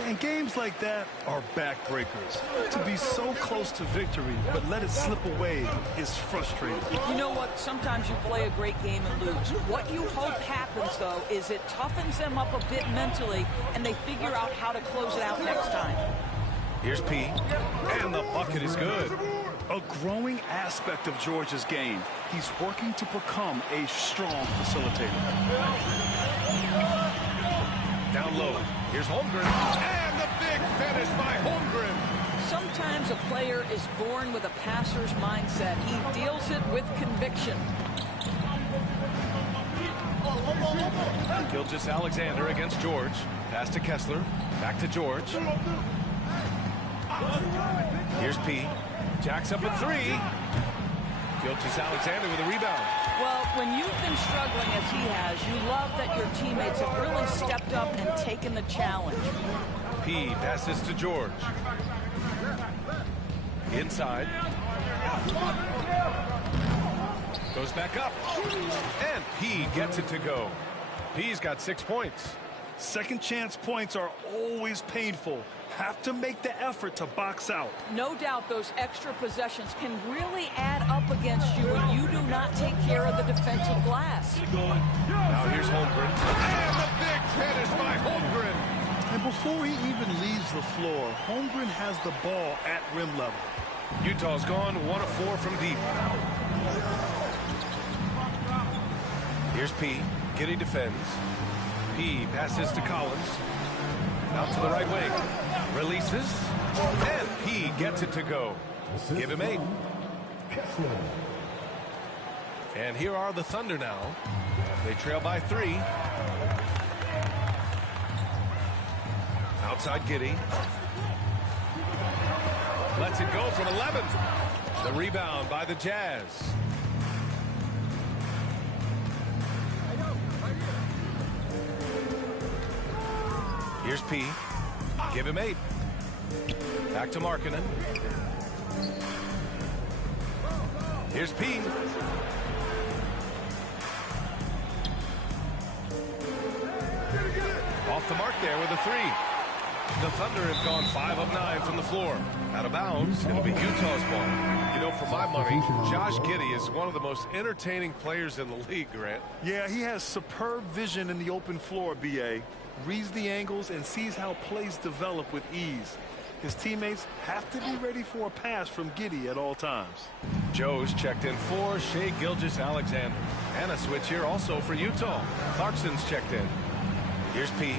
And games like that are backbreakers. To be so close to victory, but let it slip away is frustrating. You know what? Sometimes you play a great game and lose. What you hope happens, though, is it toughens them up a bit mentally, and they figure out how to close it out next time. Here's P. And the bucket is good. A growing aspect of George's game. He's working to become a strong facilitator. Down low. Here's Holmgren. And the big finish by Holmgren. Sometimes a player is born with a passer's mindset. He deals it with conviction. Gilgeous-Alexander against George. Pass to Kessler. Back to George. Here's P. Jacks up at three. Gilgeous-Alexander with a rebound. Well, when you've been struggling as he has, you love that your teammates have really stepped up and taken the challenge. P passes to George. Inside. Goes back up. And P gets it to go. P's got 6 points. Second chance points are always painful. Have to make the effort to box out. No doubt those extra possessions can really add up against you when you do not take care of the defensive glass. Now here's Holmgren. And the big finish by Holmgren. And before he even leaves the floor, Holmgren has the ball at rim level. Utah's gone 1 of 4 from deep. Here's P. Giddey defends. P passes to Collins. Out to the right wing. Releases. And P gets it to go. Give him 8. And here are the Thunder now. They trail by 3. Outside Giddey. Lets it go from 11. The rebound by the Jazz. Here's P. Give him 8. Back to Markkanen. Here's P. Off the mark there with a 3. The Thunder have gone 5 of 9 from the floor. Out of bounds. It'll be Utah's ball. You know, for my money, Josh Giddey is one of the most entertaining players in the league, Grant. Yeah, he has superb vision in the open floor, B.A. Reads the angles and sees how plays develop with ease. His teammates have to be ready for a pass from Giddey at all times. Joe's checked in for Shai Gilgeous-Alexander. And a switch here also for Utah. Clarkson's checked in. Here's P.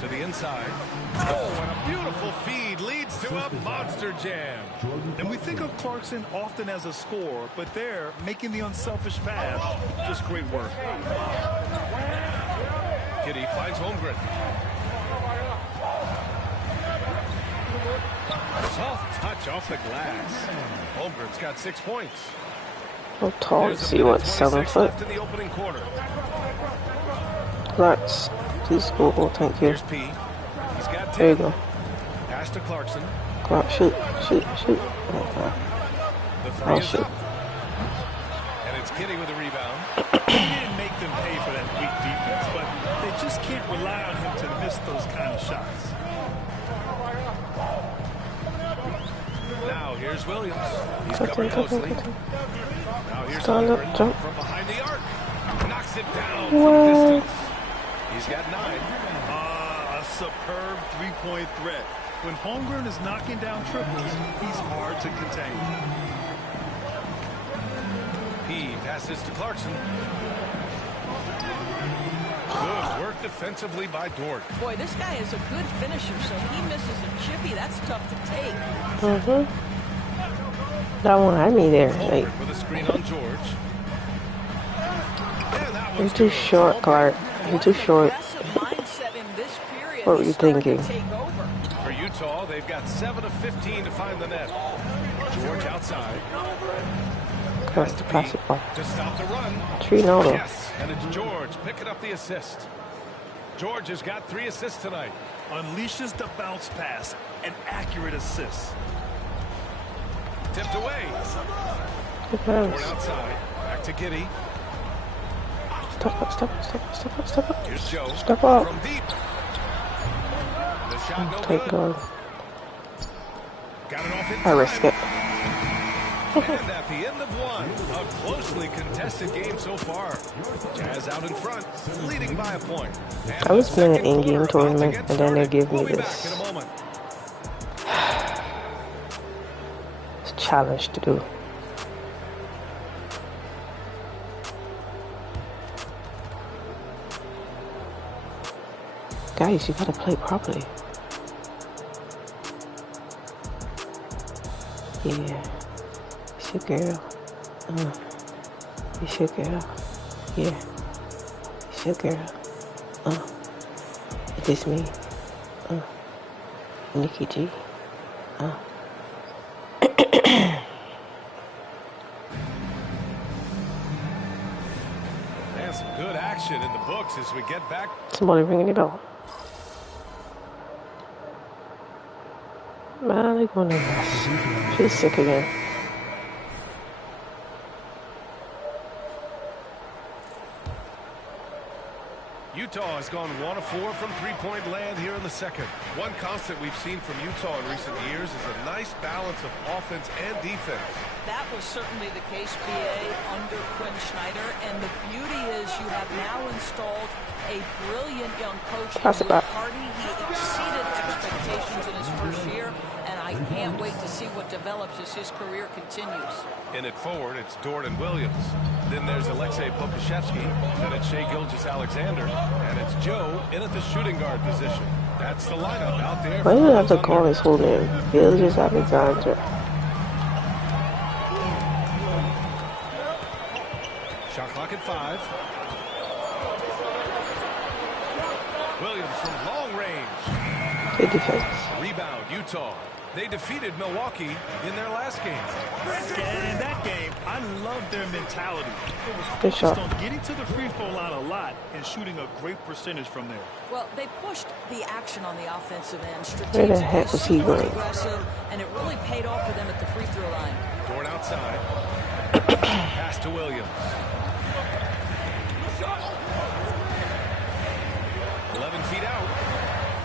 To the inside. Oh, and a beautiful feed leads to a monster jam. And we think of Clarkson often as a scorer, but there, making the unselfish pass, just great work. Giddey finds Holmgren. Soft touch off the glass. Holmgren's got 6 points. How tall is he? What, 7 foot? In the opening quarter. Clarks, please go. Oh, thank you. Here's P. He's got 10. There you go. Pass to Clarkson. Clark, shoot. The Oh, three is shoot. up. And it's Giddey with a rebound. He didn't make them pay for that weak defense, but they just can't rely on him to miss those kind of shots. Now here's Williams. He's covered closely. Now here's Stand up, Holmgren jump. from behind the arc. Knocks it down What? from distance. He's got 9. A superb three-point threat. When Holmgren is knocking down triples, he's hard to contain. He passes to Clarkson. Good work defensively by Dort. Boy, this guy is a good finisher, so he misses a chippy. That's tough to take. That one had me there. Like, with a screen on George. you're too short, Clark. You're too short. What were you thinking? For Utah, they've got 7 of 15 to find the net. George outside. Has to pass it off. To stop the run. Trinaldo. Yes, and it's George picking up the assist. George has got 3 assists tonight. Unleashes the bounce pass. An accurate assist. Tipped away. Depends. Born outside. Back to Giddey. Step up, step up, step up, step up, step up. Here's Joe. Step up. From deep. The shot no Take good. guard. Got it off in I risk it. And at the end of one, a closely contested game so far. Jazz out in front, leading by a point. I was playing an in-game tournament, and then they give me this challenge to do. Guys, you gotta play properly. Yeah. It's your girl. It's your girl. Yeah. It's your girl. It is me. Nikki G. And some good action in the books as we get back. Somebody ringing the bell. Man, they're going to rest. She's sick again. Utah has gone 1 of 4 from three-point land here in the second. One constant we've seen from Utah in recent years is a nice balance of offense and defense. That was certainly the case, BA, under Quinn Snyder. And the beauty is you have now installed a brilliant young coach, Hardy. He exceeded expectations in his first year, and I can't wait to see what develops as his career continues. In it forward, it's Dort and Williams. Then there's Alexei Pokusevski. Then it's Shai Gilgeous-Alexander. And it's Joe in at the shooting guard position. That's the lineup out there. Why do you have to call his whole name? Gilgeous-Alexander. Shot clock at 5. Williams from long range. Good defense. Rebound, Utah. They defeated Milwaukee in their last game. And in that game, I love their mentality. They were Good focused shot. on getting to the free throw line a lot and shooting a great percentage from there. Well, they pushed the action on the offensive end. Where the heck was he going? Aggressive, and it really paid off for them at the free throw line. Dort outside. Pass to Williams. 11 feet out.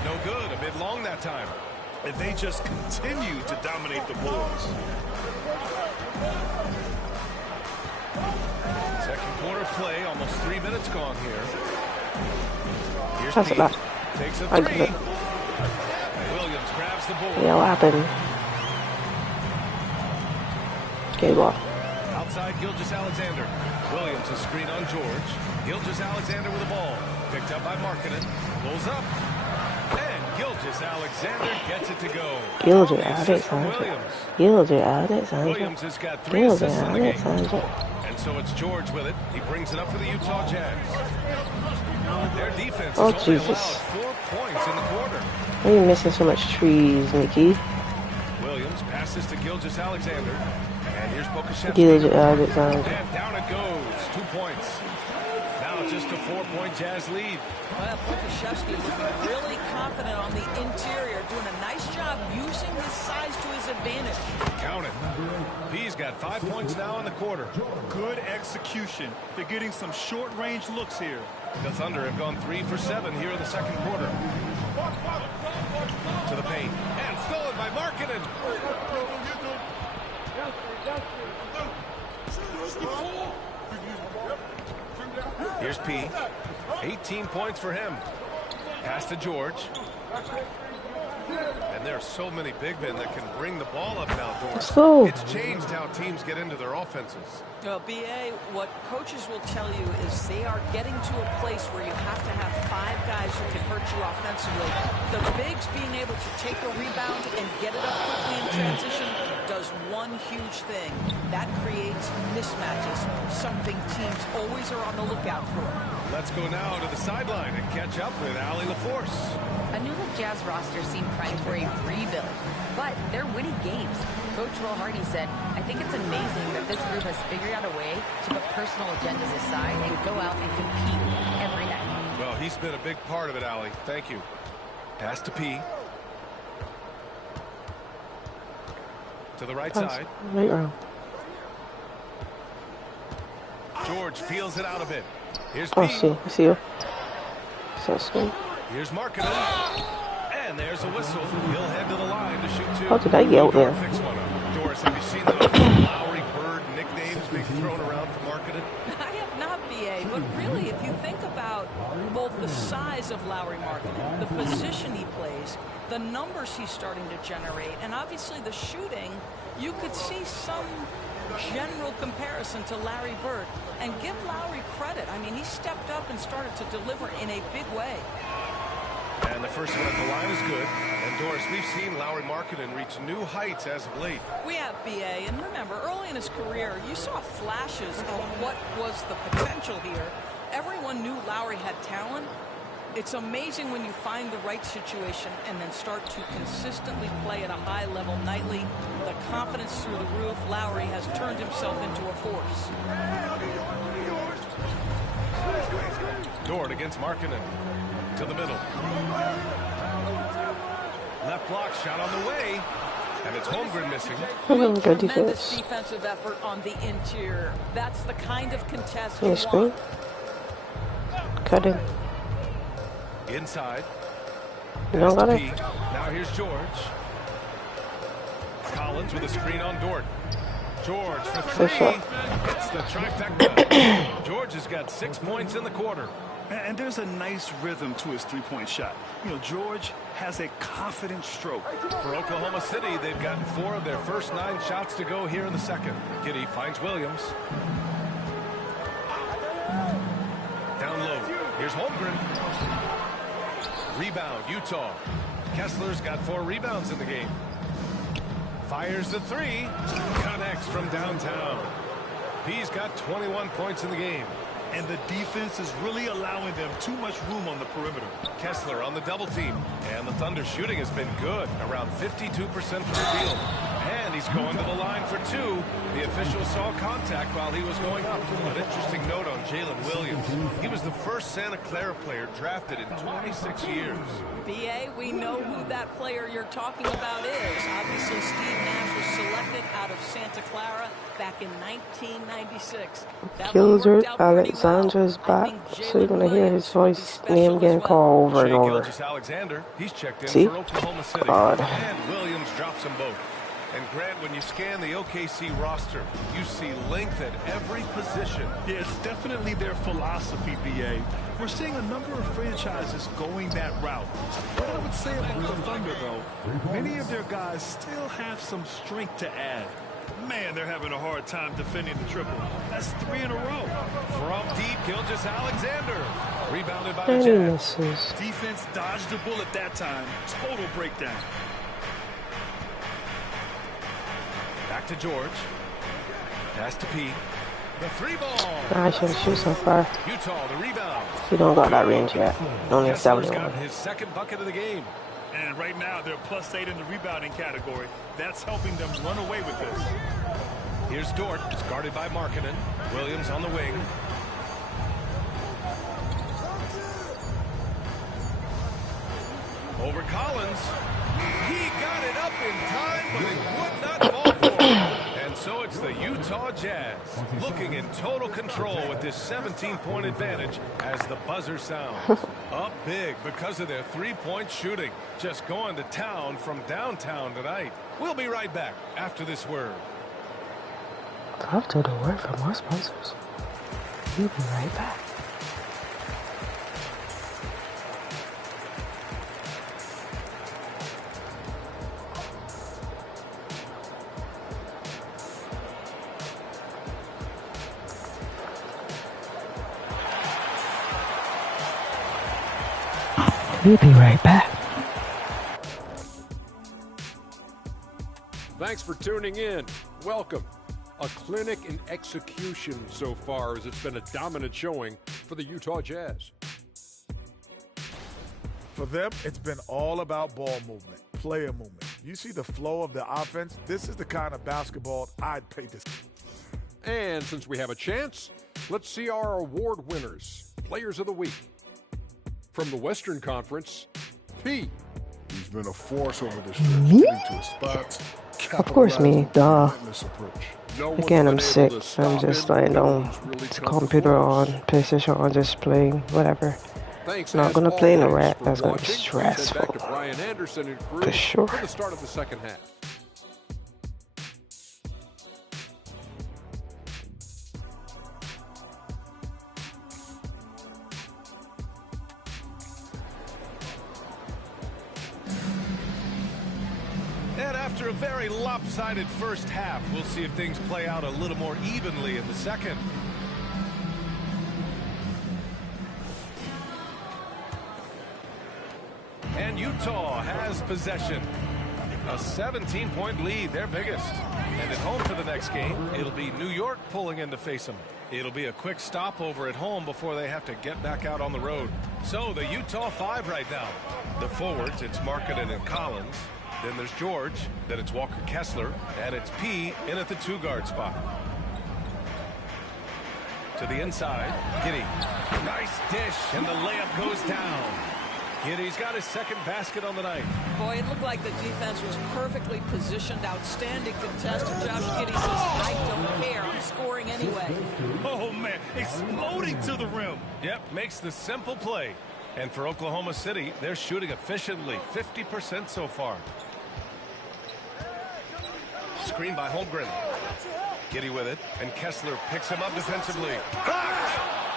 No good. A bit long that time. And they just continue to dominate the boards. Second quarter play, almost 3 minutes gone here. Here's That's Pete. about. Takes a I three. did it. Williams grabs the board. Yeah, what happened? Okay, ball. Outside Gilgeous-Alexander. Williams a screen on George. Gilgeous-Alexander with the ball. Picked up by Markkanen. Pulls up. And Gilgeous-Alexander gets it to go. Gilgeous-Alexander. Gilgeous-Alexander. Williams has got 3 assists in the game. Gilgeous-Alexander. And so it's George with it. He brings it up for the Utah Jazz. Their defense Oh, has only Jesus. allowed 4 points in the quarter. Why are you missing so much trees, Nikki? Williams passes to Gilgeous-Alexander. And here's Pokusevski. Gilgeous-Alexander. And down it goes. 2 points. Now just a 4-point Jazz lead. Well, Pokusevski looking really confident on the interior, doing a nice job using his size to his advantage. Count it. P's got 5 points now in the quarter. Good execution. They're getting some short-range looks here. The Thunder have gone 3 for 7 here in the second quarter. To the paint. And stolen by Markkanen. Here's P. 18 points for him. Pass to George. And And there are so many big men that can bring the ball up and outdoors. Let's go. It's changed how teams get into their offenses. BA, what coaches will tell you is they are getting to a place where you have to have 5 guys who can hurt you offensively. The bigs being able to take a rebound and get it up quickly in transition does one huge thing. That creates mismatches, something teams always are on the lookout for. Let's go now to the sideline and catch up with Allie LaForce. A new look Jazz roster seemed primed for a rebuild, but they're winning games. Coach Will Hardy said, I think it's amazing that this group has figured out a way to put personal agendas aside and go out and compete every night. Well, he's been a big part of it, Allie. Thank you. Pass to P. To the right side. Right around. George feels it out a bit. Here's Oh, P. I see her. So sweet. Here's Markkanen. And there's a whistle. He'll head to the line to shoot 2. How did I get out there? Fix one up. Doris, have you seen the Lowry Bird nicknames being thrown around for Markkanen? I have not, BA, but really, if you think about both the size of Lowry Markkanen, the position he plays, the numbers he's starting to generate, and obviously the shooting, you could see some general comparison to Larry Bird. And give Lowry credit. I mean, he stepped up and started to deliver in a big way. And the first one at the line is good. And Doris, we've seen Lowry Markkanen reach new heights as of late. We have, BA, and remember, early in his career, you saw flashes of what was the potential here. Everyone knew Lowry had talent. It's amazing when you find the right situation and then start to consistently play at a high level nightly. The confidence through the roof. Lowry has turned himself into a force. Dort against Markkanen. To the middle. Left block shot on the way. And it's Holmgren missing. Good Tremendous defense. defensive effort on the interior. That's the kind of contest Yeah, you screen. want. Cut in. Inside. You don't got P. it? Now here's George. Collins with a screen on Dort. George for 3. It's the trifecta. George has got 6 points in the quarter. And there's a nice rhythm to his three-point shot. You know, George has a confident stroke. For Oklahoma City, they've gotten 4 of their first 9 shots to go here in the second. Giddey finds Williams. Down low. Here's Holmgren. Rebound, Utah. Kessler's got 4 rebounds in the game. Fires the 3. Connects from downtown. P's got 21 points in the game. And the defense is really allowing them too much room on the perimeter. Kessler on the double team. And the Thunder shooting has been good, around 52% from the field. And he's going to the line for 2. The official saw contact while he was going up. An interesting note on Jalen Williams. He was the first Santa Clara player drafted in 26 years. BA, we know who that player you're talking about is. Obviously, Steve Nash was selected out of Santa Clara back in 1996. Gilbert Alexander's back, so you're gonna hear his voice name getting called over and over. Alexander, he's checked in See? for Oklahoma City. God. And Williams drops them both. And Grant, when you scan the OKC roster, you see length at every position. Yeah, it's definitely their philosophy, BA. We're seeing a number of franchises going that route. What I would say about the Thunder, though, many of their guys still have some strength to add. Man, they're having a hard time defending the triple. That's 3 in a row. From deep, Gilgeous Alexander. Rebounded by the And he Jazz. misses. Defense dodged the bullet that time. Total breakdown. Back to George. Pass to P. The 3 ball. I shouldn't shoot so far. Utah, the rebound. He don't got that range yet. Only a Kessler's 71. got his second bucket of the game. And right now, they're +8 in the rebounding category. That's helping them run away with this. Here's Dort. It's guarded by Markkanen. Williams on the wing. Over Collins. He got it up in time, but it would not fall for him. And so it's the Utah Jazz looking in total control with this 17-point advantage as the buzzer sounds. Up big because of their 3-point shooting. Just going to town from downtown tonight. We'll be right back after this word. After the word from our sponsors. We'll be right back. We'll be right back. Thanks for tuning in. Welcome. A clinic in execution so far, as it's been a dominant showing for the Utah Jazz. For them, it's been all about ball movement, player movement. You see the flow of the offense? This is the kind of basketball I'd pay this. And since we have a chance, let's see our award winners, Players of the Week. From the Western Conference, P. He's been a force over the stretch, getting to his spots. Of course me, duh. No Again, I'm sick. I'm just laying down. It's a computer on, PlayStation on, just playing, whatever. Thanks Not gonna play in a rat. That's gonna be watching. stressful. Back to Brian Anderson and crew For sure. For the start of the second half. And after a very lopsided first half, we'll see if things play out a little more evenly in the second. And Utah has possession. A 17-point lead, their biggest. And at home for the next game, it'll be New York pulling in to face them. It'll be a quick stopover at home before they have to get back out on the road. So the Utah 5 right now. The forwards, it's Markkanen and Collins. Then there's George. Then it's Walker Kessler. And it's P in at the 2-guard spot. To the inside, Giddey. Nice dish, and the layup goes down. Giddey's got his second basket on the night. Boy, it looked like the defense was perfectly positioned. Outstanding contest. And Josh Giddey says, I don't care. I'm scoring anyway. Oh, man. Exploding to the rim. Yep, makes the simple play. And for Oklahoma City, they're shooting efficiently. 50% so far. Screen by Holmgren. Giddey with it. And Kessler picks him up defensively.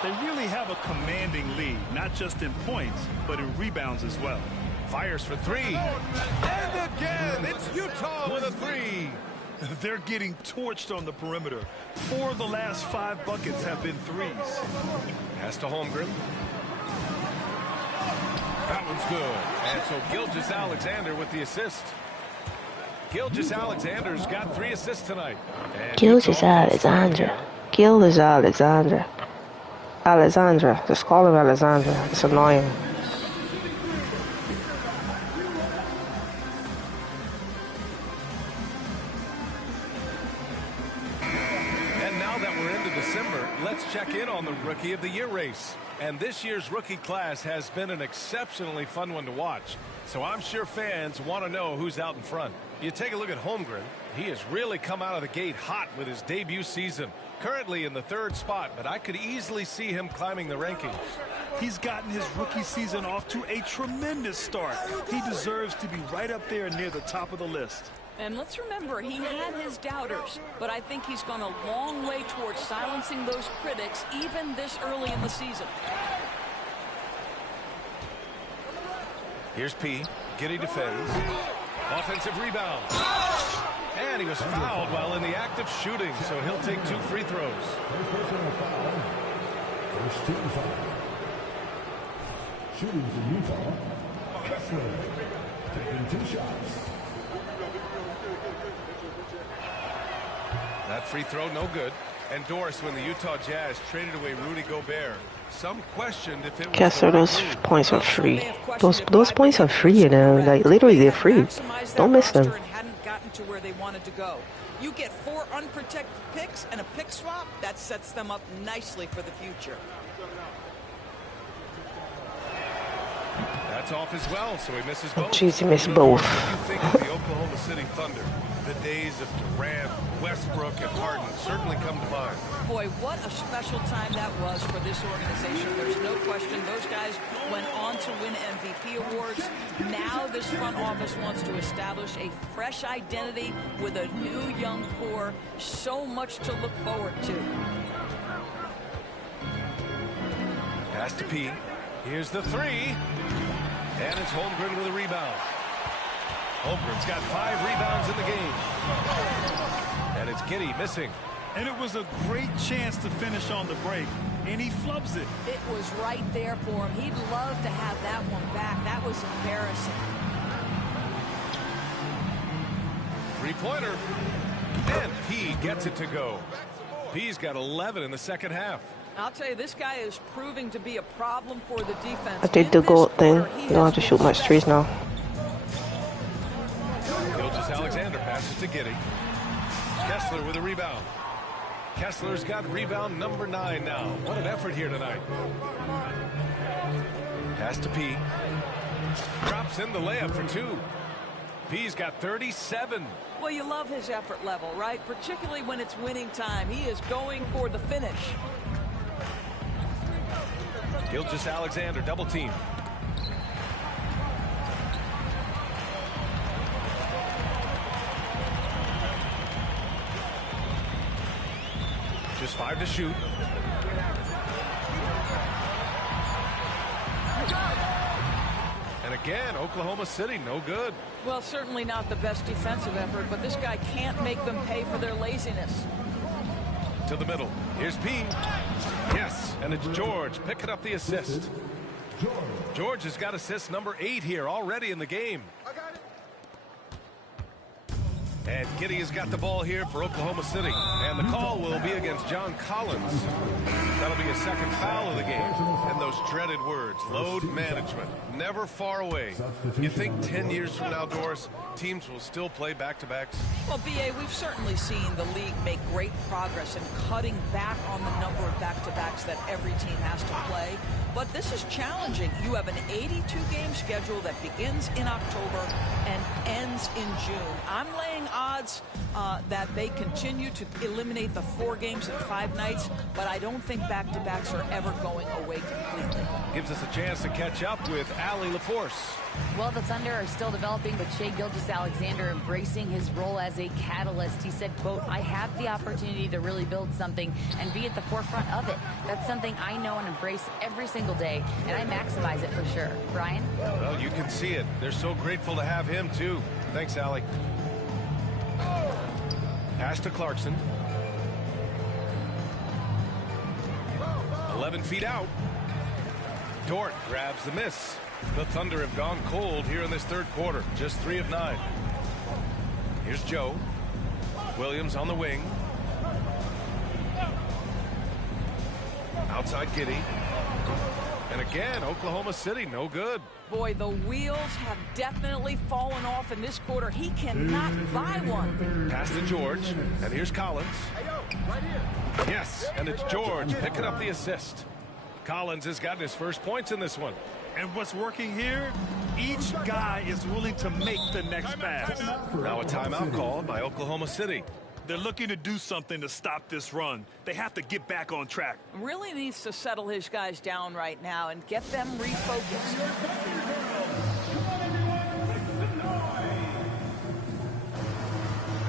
They really have a commanding lead, not just in points, but in rebounds as well. Fires for three. And again, it's Utah with a three. They're getting torched on the perimeter. 4 of the last 5 buckets have been threes. Pass to Holmgren. That one's good. And so Gilgeous-Alexander with the assist. Gilgeous-Alexander's got 3 assists tonight. Gilgeous-Alexander. Gilgeous-Alexander. Alexandra. Just call her Alexandra. It's annoying. And now that we're into December, let's check in on the Rookie of the Year race. And this year's rookie class has been an exceptionally fun one to watch. So I'm sure fans want to know who's out in front. You take a look at Holmgren. He has really come out of the gate hot with his debut season. Currently in the 3rd spot, but I could easily see him climbing the rankings. He's gotten his rookie season off to a tremendous start. He deserves to be right up there near the top of the list. And let's remember, he had his doubters, but I think he's gone a long way towards silencing those critics even this early in the season. Here's P. Giddey defends. Offensive rebound. And he was fouled while in the act of shooting, so he'll take 2 free throws. First team foul. Shooting for Utah. Kessler taking 2 shots. That free throw no good. And Doris, when the Utah Jazz traded away Rudy Gobert, some questioned if it was Kessler, those points are free. Those points are free, you know. Like, literally, they're free. Don't miss them. To where they wanted to go. You get 4 unprotected picks and a pick swap, that sets them up nicely for the future. That's off as well, so he misses both. Jeez, he missed both. What do you think of the Oklahoma City Thunder? The days of Durant, Westbrook, and Harden certainly come to mind. Boy, what a special time that was for this organization. There's no question those guys went on to win MVP awards. Now this front office wants to establish a fresh identity with a new young core. So much to look forward to. Pass to P. Here's the 3. And it's Holmgren with a rebound. Holmgren's got 5 rebounds in the game. And it's Giddey missing. And it was a great chance to finish on the break, and he flubs it. It was right there for him. He'd love to have that one back. That was embarrassing. Three-pointer. And P gets it to go. P's got 11 in the second half. I'll tell you, this guy is proving to be a problem for the defense. I did the goal thing. You don't have to shoot much threes now. Alexander passes to Giddey. Kessler with a rebound. Kessler's got rebound number 9 now. What an effort here tonight. Pass to P. Drops in the layup for 2. P's got 37. Well, you love his effort level, right? Particularly when it's winning time. He is going for the finish. Gilgeous-Alexander double team. Just 5 to shoot. And again, Oklahoma City, no good. Well, certainly not the best defensive effort, but this guy can't make them pay for their laziness. To the middle. Here's P. Yes, and it's George picking up the assist. George has got assist number 8 here already in the game. And Giddey has got the ball here for Oklahoma City. And the call will be against John Collins. That'll be a second foul of the game. And those dreaded words, load management, never far away. You think 10 years from now, Doris, teams will still play back-to-backs? Well, B.A., we've certainly seen the league make great progress in cutting back on the number of back-to-backs that every team has to play. But this is challenging. You have an 82-game schedule that begins in October and ends in June. I'm laying odds that they continue to eliminate the 4 games in 5 nights, but I don't think back-to-backs are ever going away completely. Gives us a chance to catch up with Allie LaForce. Well, the Thunder are still developing, but Shai Gilgeous-Alexander embracing his role as a catalyst. He said, quote, I have the opportunity to really build something and be at the forefront of it. That's something I know and embrace every single day, and I maximize it for sure. Brian? Well, you can see it. They're so grateful to have him, too. Thanks, Allie. Pass to Clarkson. 11 feet out. Dort grabs the miss. The Thunder have gone cold here in this third quarter. Just 3 of 9. Here's Joe. Williams on the wing. Outside Giddey. And again, Oklahoma City, no good. Boy, the wheels have definitely fallen off in this quarter. He cannot buy one. Pass to George. And here's Collins. Yes, and it's George picking up the assist. Collins has gotten his first points in this one. And what's working here, each guy is willing to make the next pass. Now a timeout called by Oklahoma City. They're looking to do something to stop this run. They have to get back on track. Really needs to settle his guys down right now and get them refocused.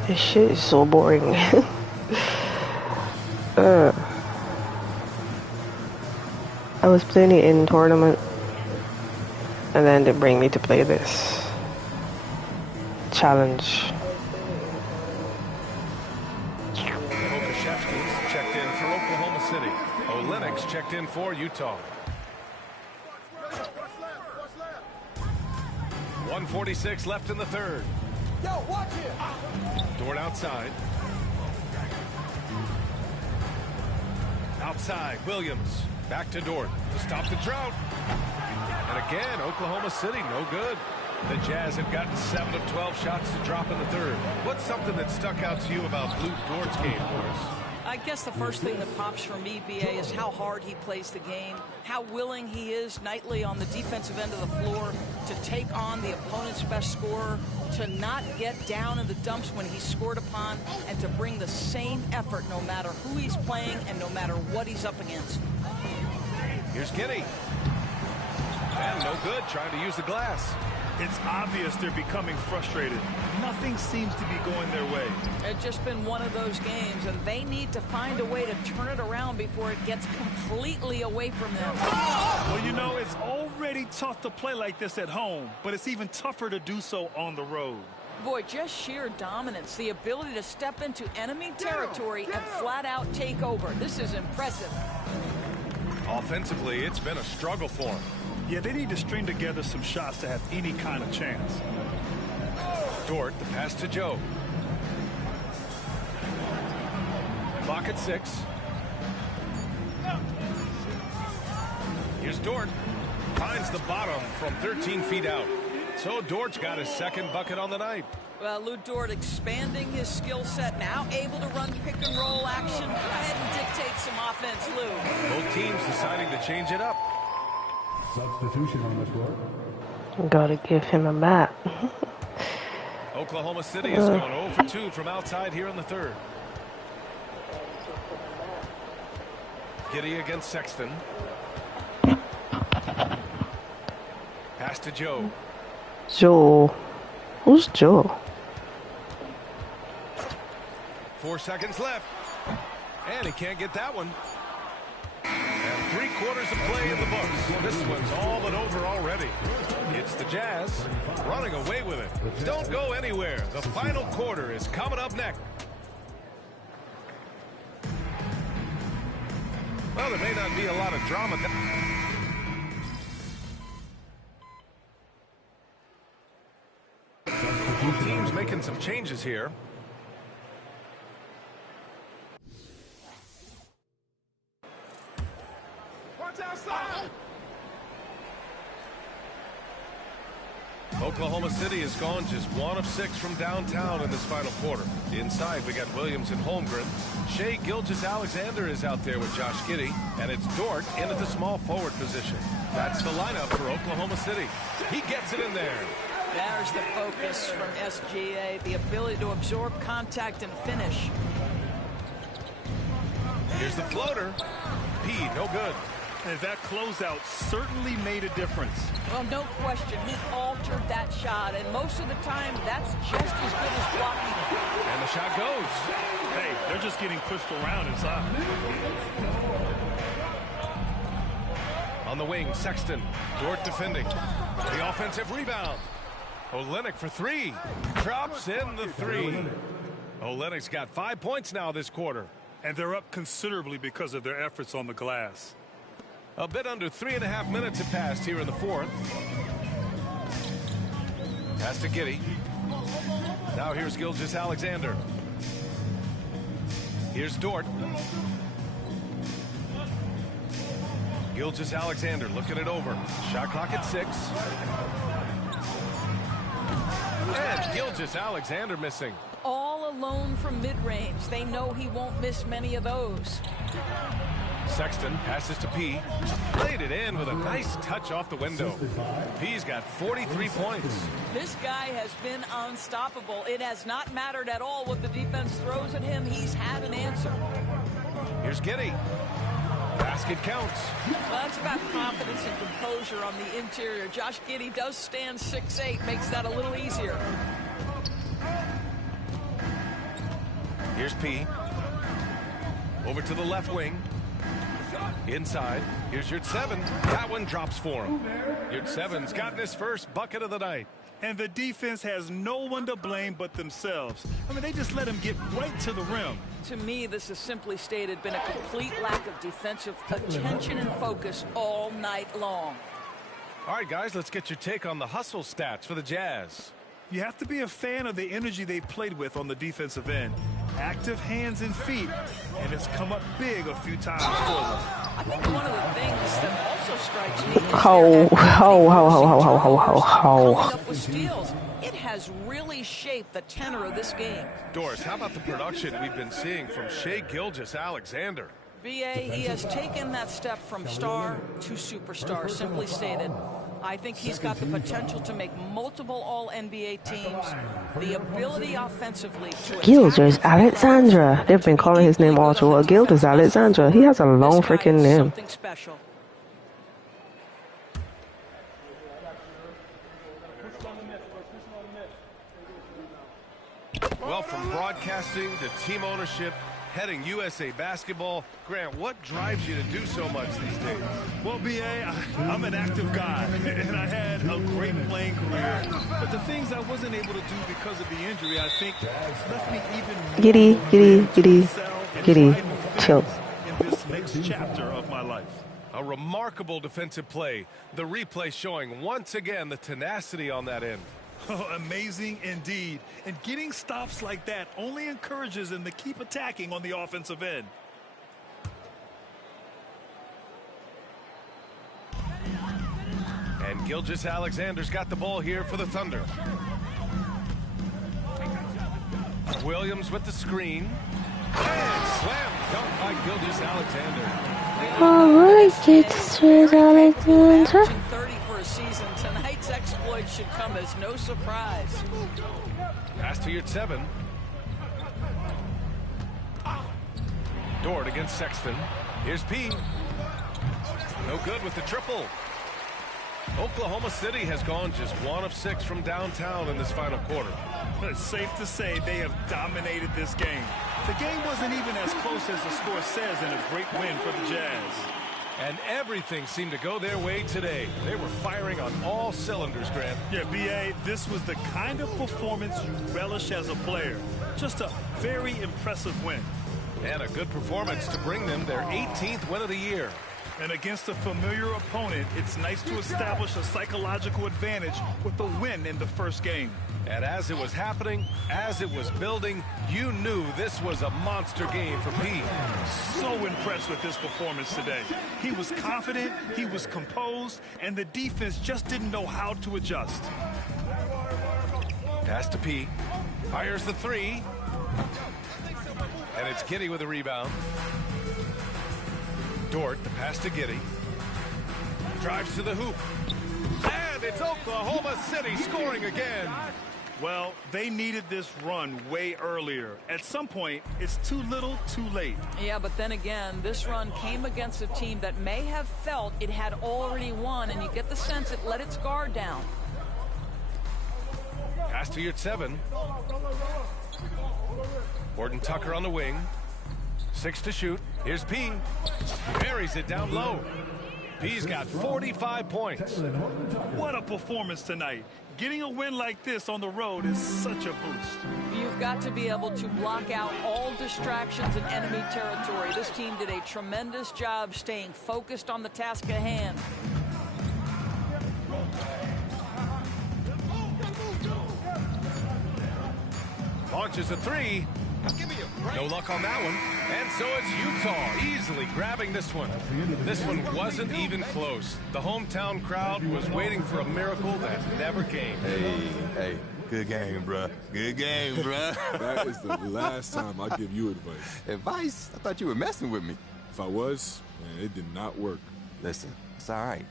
This shit is so boring. I was playing it in tournament, and then they bring me to play this challenge. Okashevsky's checked in for Oklahoma City. Olenek's checked in for Utah. 1:46 left in the third. Yo, watch it. Dort outside. Outside, Williams. Back to Dort to stop the drought. And again, Oklahoma City, no good. The Jazz have gotten 7 of 12 shots to drop in the third. What's something that stuck out to you about Luke Dort's game, Boris? I guess the first thing that pops for me, B.A., is how hard he plays the game, how willing he is nightly on the defensive end of the floor to take on the opponent's best scorer, to not get down in the dumps when he's scored upon, and to bring the same effort no matter who he's playing and no matter what he's up against. Here's Giddey. And no good, trying to use the glass. It's obvious they're becoming frustrated. Nothing seems to be going their way. It's just been one of those games, and they need to find a way to turn it around before it gets completely away from them. Well, you know, it's already tough to play like this at home, but it's even tougher to do so on the road. Boy, just sheer dominance, the ability to step into enemy territory and flat out take over. This is impressive. Offensively, it's been a struggle for him. Yeah, they need to string together some shots to have any kind of chance. Dort, the pass to Joe. Clock at 6. Here's Dort. Finds the bottom from 13 feet out. So Dort's got his second bucket on the night. Well, Lou Dort expanding his skill set now, able to run pick and roll action. Go ahead and dictate some offense, Lou. Both teams deciding to change it up. Substitution on the court. Gotta give him a bat. Oklahoma City has gone 0 for 2 from outside here in the third. Giddey against Sexton. Pass to Joe. Joe. Who's Joe? 4 seconds left. And he can't get that one. And 3/4 of play in the books. This one's all but over already. It's the Jazz running away with it. Don't go anywhere. The final quarter is coming up next. Well, there may not be a lot of drama. Both teams making some changes here. Watch outside. Oklahoma City has gone just 1 of 6 from downtown in this final quarter. Inside, we got Williams and Holmgren. Shai Gilgeous-Alexander is out there with Josh Giddey, and it's Dort in at the small forward position. That's the lineup for Oklahoma City. He gets it in there. There's the focus from SGA, the ability to absorb contact and finish. Here's the floater. P, no good. And that closeout certainly made a difference. Well, no question. He altered that shot, and most of the time, that's just as good as blocking it. And the shot goes. Hey, they're just getting pushed around inside. On the wing, Sexton. Dort defending. The offensive rebound. Olynyk for 3. Drops in the 3. Olynyk's got 5 points now this quarter. And they're up considerably because of their efforts on the glass. A bit under 3.5 minutes have passed here in the fourth. Pass to Giddey. Now here's Gilgeous-Alexander. Here's Dort. Gilgeous-Alexander looking it over. Shot clock at 6. And Gilgeous-Alexander missing. All alone from mid-range. They know he won't miss many of those. Sexton passes to P. Laid it in with a nice touch off the window. P's got 43 points. This guy has been unstoppable. It has not mattered at all what the defense throws at him. He's had an answer. Here's Giddey. Basket counts. Well, that's about confidence and composure on the interior. Josh Giddey does stand 6'8", makes that a little easier. Here's P. Over to the left wing. Inside. Here's Yurtseven. That one drops for him. Yurtseven's gotten his first bucket of the night. And the defense has no one to blame but themselves. I mean, they just let him get right to the rim. To me, this is simply stated been a complete lack of defensive attention and focus all night long. All right, guys, let's get your take on the hustle stats for the Jazz. You have to be a fan of the energy they've played with on the defensive end. Active hands and feet, and it's come up big a few times for them. I think one of the things that also strikes me is coming up with steals. It has really shaped the tenor of this game. Doris, how about the production we've been seeing from Shai Gilgeous-Alexander? BA, he has taken that step from star to superstar, simply stated. I think he's got the potential to make multiple All-NBA teams. The ability offensively to Gilgeous-Alexander. They've been calling his name all through. Gilgeous-Alexander. He has a long freaking name. Something special. Well, from broadcasting to team ownership, heading USA basketball. Grant, what drives you to do so much these days? Well, B.A., I'm an active guy, and I had a great playing career. But the things I wasn't able to do because of the injury, I think, left me even Giddy, chill. in this next chapter of my life. A remarkable defensive play. The replay showing once again the tenacity on that end. Oh, amazing indeed. And getting stops like that only encourages them to keep attacking on the offensive end. And Gilgeous-Alexander's got the ball here for the Thunder. Williams with the screen. And slam dunk by Gilgeous-Alexander. All right, Gilgeous-Alexander. 30 for a season. Tonight's exploit should come as no surprise. Pass to your 7. Dort against Sexton. Here's P. No good with the triple. Oklahoma City has gone just 1 of 6 from downtown in this final quarter. It's safe to say they have dominated this game. The game wasn't even as close as the score says, and a great win for the Jazz. And everything seemed to go their way today. They were firing on all cylinders, Grant. Yeah, B.A., this was the kind of performance you relish as a player. Just a very impressive win. And a good performance to bring them their 18th win of the year. And against a familiar opponent, it's nice to establish a psychological advantage with the win in the first game. And as it was happening, as it was building, you knew this was a monster game for P. So impressed with his performance today. He was confident, he was composed, and the defense just didn't know how to adjust. Pass to P. Fires the 3. And it's Giddey with a rebound. Dort, the pass to Giddey. Drives to the hoop. And it's Oklahoma City scoring again. Well, they needed this run way earlier. At some point, it's too little, too late. Yeah, but then again, this run came against a team that may have felt it had already won, and you get the sense it let its guard down. Pass to your 7. Gordon Tucker on the wing. 6 to shoot. Here's P. Buries it down low. P's got 45 points. What a performance tonight. Getting a win like this on the road is such a boost. You've got to be able to block out all distractions in enemy territory. This team did a tremendous job staying focused on the task at hand. Launches a 3. No luck on that one. And so it's Utah easily grabbing this one. This one wasn't even close. The hometown crowd was waiting for a miracle that never came. Hey, good game, bruh. Good game, bruh. That is the last time I give you advice. Advice? I thought you were messing with me. If I was, man, it did not work. Listen, it's all right.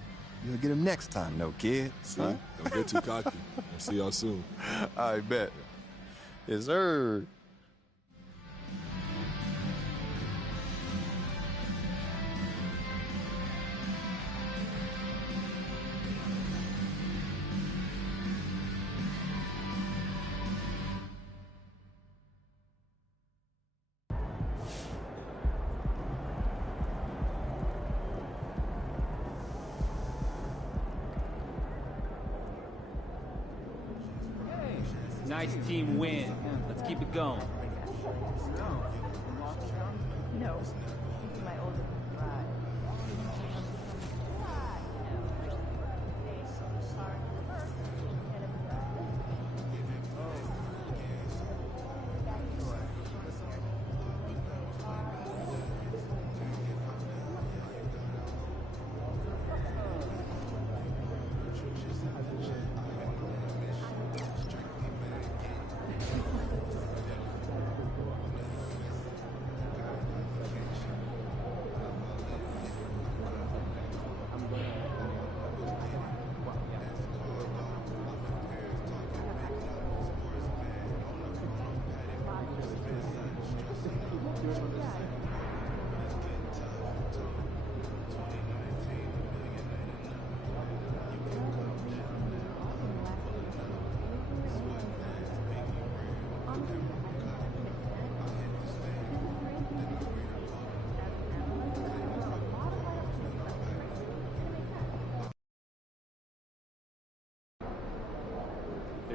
You'll get him next time, no kid. See? Huh? Don't get too cocky. I'll see y'all soon. I bet. Yes, sir. Nice team win. Let's keep it going. No. My older bride.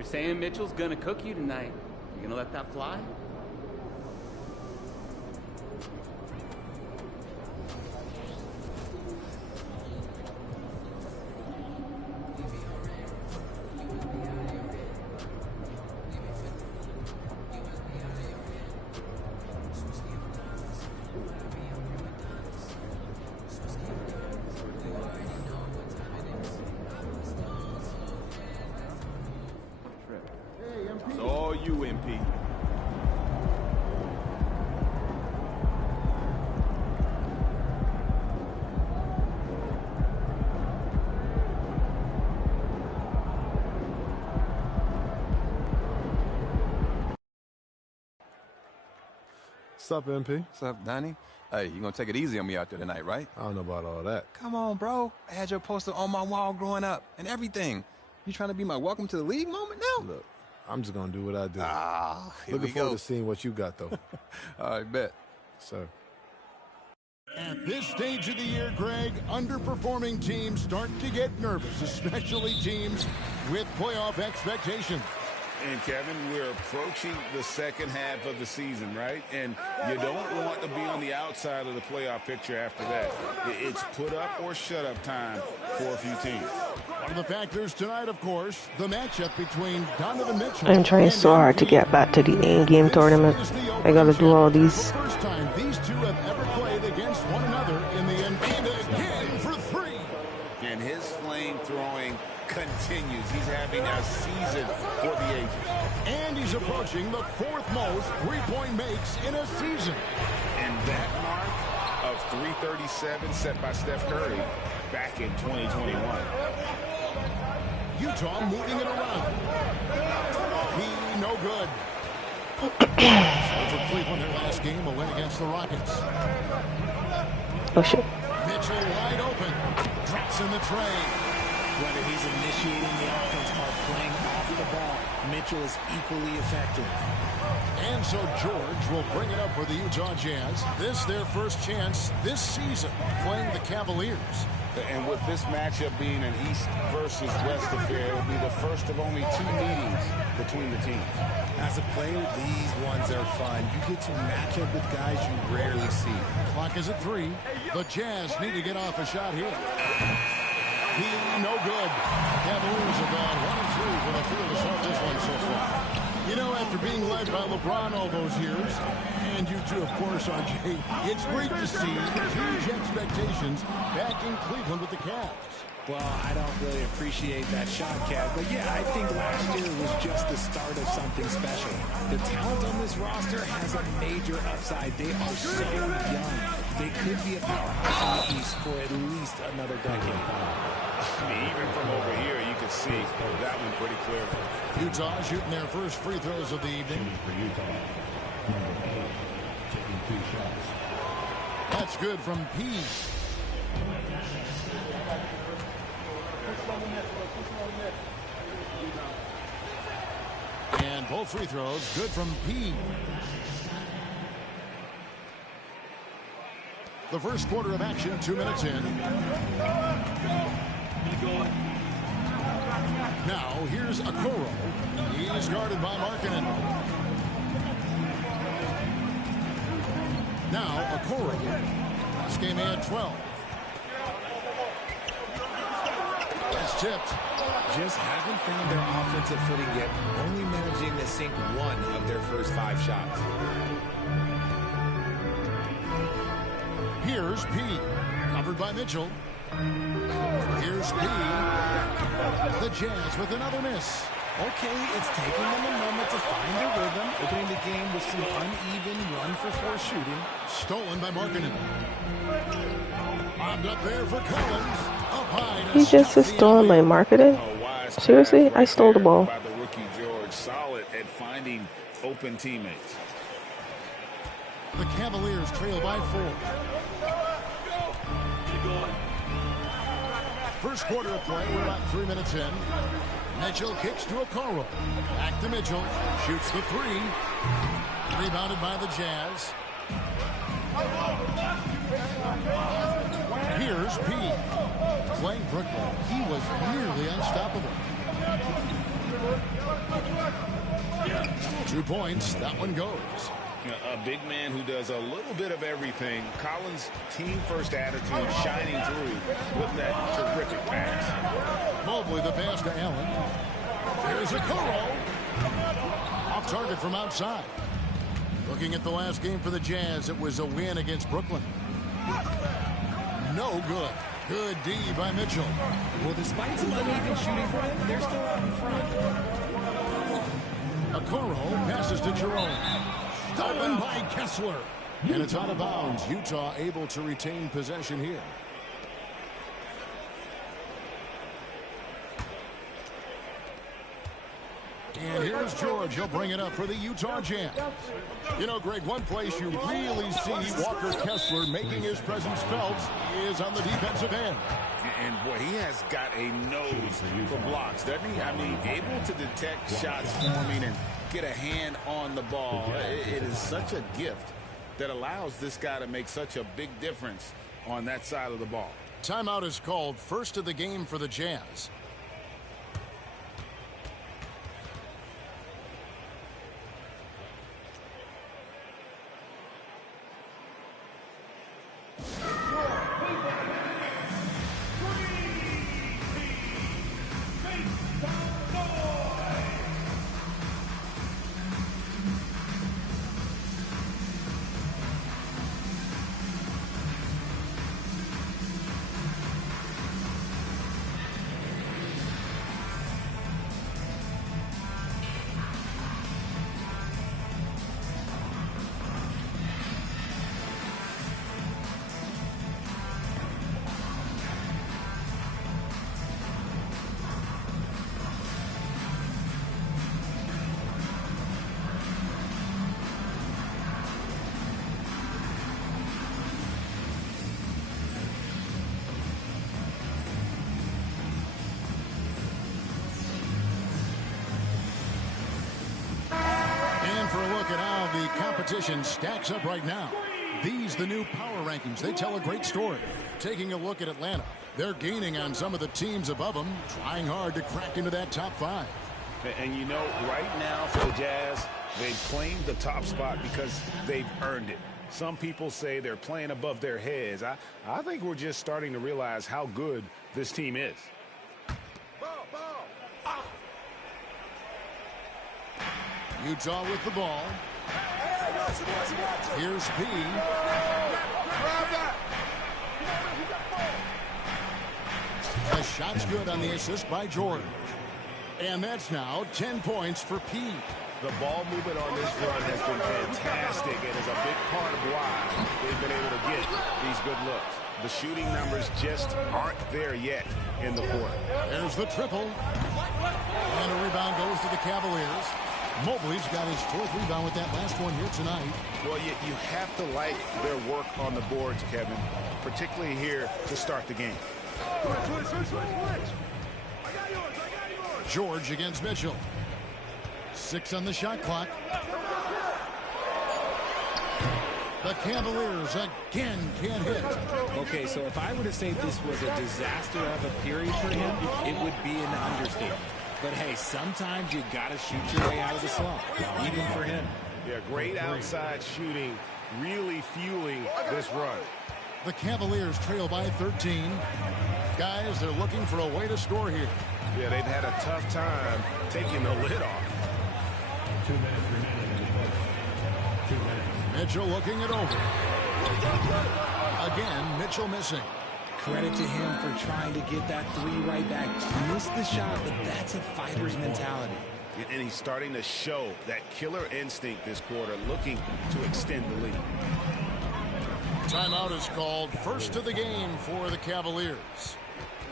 Saying Mitchell's gonna cook you tonight. You gonna let that fly? It's all you, MP. What's up, MP? What's up, Donnie? Hey, you gonna take it easy on me out there tonight, right? I don't know about all that. Come on, bro. I had your poster on my wall growing up and everything. You trying to be my welcome to the league moment now? Look, I'm just gonna do what I do. Looking forward to seeing what you got, though. I bet. Sir. At this stage of the year, Greg, underperforming teams start to get nervous, especially teams with playoff expectations. And, Kevin, we're approaching the second half of the season, right? And you don't want to be on the outside of the playoff picture after that. It's put up or shut up time for a few teams. One of the factors tonight, of course, the matchup between Donovan Mitchell. I'm trying so hard to get back to the in-game tournament. I gotta do all these. The first time these two have ever played against one another in the NBA. Again for three. And his flame throwing continues. He's having a season for the ages. And he's approaching the fourth most three-point makes in a season. And that mark of 337 set by Steph Curry back in 2021. Utah moving it around. He no good. For Cleveland, their last game, a win against the Rockets. Oh, shit. Mitchell wide open. Drops in the tray. Whether he's initiating the offense or playing off the ball, Mitchell is equally effective. And so George will bring it up for the Utah Jazz. This their first chance this season playing the Cavaliers. And with this matchup being an East versus West affair, it will be the first of only two meetings between the teams. As a player, these ones are fun. You get to match up with guys you rarely see. Clock is at 3. The Jazz need to get off a shot here. He no good. Cavaliers have gone 1-3 from the field to start this one so far. You know, after being led by LeBron all those years, and you too, of course, RJ, it's great to see huge expectations back in Cleveland with the Cavs. Well, I don't really appreciate that shot, Kev, but yeah, I think last year was just the start of something special. The talent on this roster has a major upside. They are so young. They could be a powerhouse in the East for at least another decade. I mean, even from over here, you can see that one pretty clearly. Utah shooting their first free throws of the evening. That's good from P. And both free throws good from P. The first quarter of action, 2 minutes in. Now, here's Okoro. He's guarded by Markkanen. Now, Okoro. Last game he had 12. That's tipped. Just haven't found their offensive footing yet, only managing to sink one of their first 5 shots. Here's P. Covered by Mitchell. Here's P. The Jazz with another miss. Okay, it's taking them a moment to find their rhythm, opening the game with some uneven 1-for-4 shooting. Stolen by Markkanen. Bombed up there for Collins. Up high. He just is stolen my marketing? Seriously? I stole the ball. By the rookie George, solid at finding open teammates. The Cavaliers trail by 4. First quarter of play, we're about 3 minutes in. Mitchell kicks to Okoro. Back to Mitchell. Shoots the 3. Rebounded by the Jazz. Here's P. Playing Brooklyn, he was nearly unstoppable. 2 points. That one goes. A big man who does a little bit of everything. Collins' team-first attitude shining through with that terrific pass. Mobley the pass to Allen. Here's a Okoro. Off target from outside. Looking at the last game for the Jazz, it was a win against Brooklyn. No good. Good D by Mitchell. Well, despite some uneven shooting for them, they're still out in front. Okoro passes to Jerome. Stolen by Kessler. And it's out of bounds. Utah able to retain possession here. And here's George. He'll bring it up for the Utah Jazz. You know, Greg, one place you really see Walker Kessler making his presence felt is on the defensive end. And, boy, he has got a nose for blocks, doesn't he? I mean, able to detect shots forming and get a hand on the ball. It is such a gift that allows this guy to make such a big difference on that side of the ball. Timeout is called. First of the game for the Jazz. For a look at how the competition stacks up right now. These, the new power rankings, they tell a great story. Taking a look at Atlanta, they're gaining on some of the teams above them, trying hard to crack into that top 5. And you know, right now for the Jazz, they've claimed the top spot because they've earned it. Some people say they're playing above their heads. I think we're just starting to realize how good this team is. Utah with the ball. Here's P. The shot's good on the assist by George. And that's now 10 points for P. The ball movement on this run has been fantastic and is a big part of why they've been able to get these good looks. The shooting numbers just aren't there yet in the quarter. There's the triple. And a rebound goes to the Cavaliers. Mobley's got his 4th rebound with that last one here tonight. Well, you have to like their work on the boards, Kevin, particularly here to start the game. George against Mitchell. 6 on the shot clock. The Cavaliers again can't hit. Okay, so if I were to say this was a disaster of a period for him, it would be an understatement. But hey, sometimes you got to shoot your way out of the slump, even for him. Yeah, great outside shooting, really fueling this run. The Cavaliers trail by 13. Guys, they're looking for a way to score here. Yeah, they've had a tough time taking the lid off. 2 minutes remaining. 2 minutes. Mitchell looking it over. Again, Mitchell missing. Credit to him for trying to get that 3 right back. Missed the shot, but that's a fighter's mentality. And he's starting to show that killer instinct this quarter, looking to extend the lead. Timeout is called. First of the game for the Cavaliers.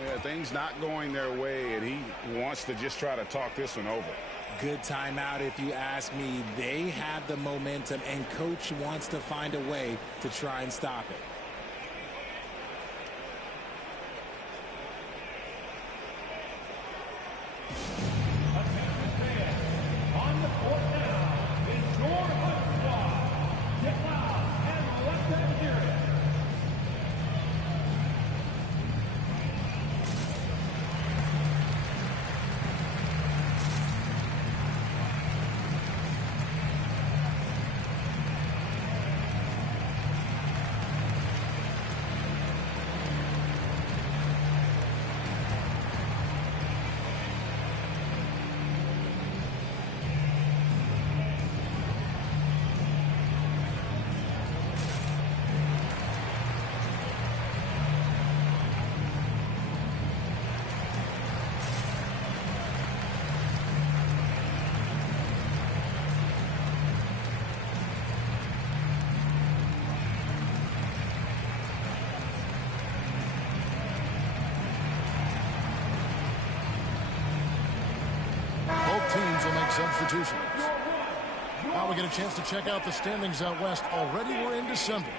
Yeah, things not going their way, and he wants to just try to talk this one over. Good timeout if you ask me. They have the momentum, and coach wants to find a way to try and stop it. On the court now is your Hood Squad. Get loud and let them hear it. teams will make substitutions. Now we get a chance to check out the standings out west. Already we're in December.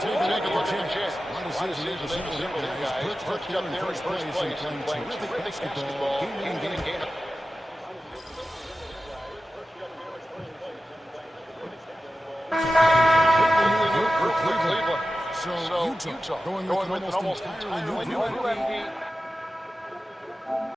Take a look at the Jazz. Why decision made the simple hit guys. Perched up there in first place and playing terrific basketball. Game. For Cleveland. So Utah going with an almost entirely new group.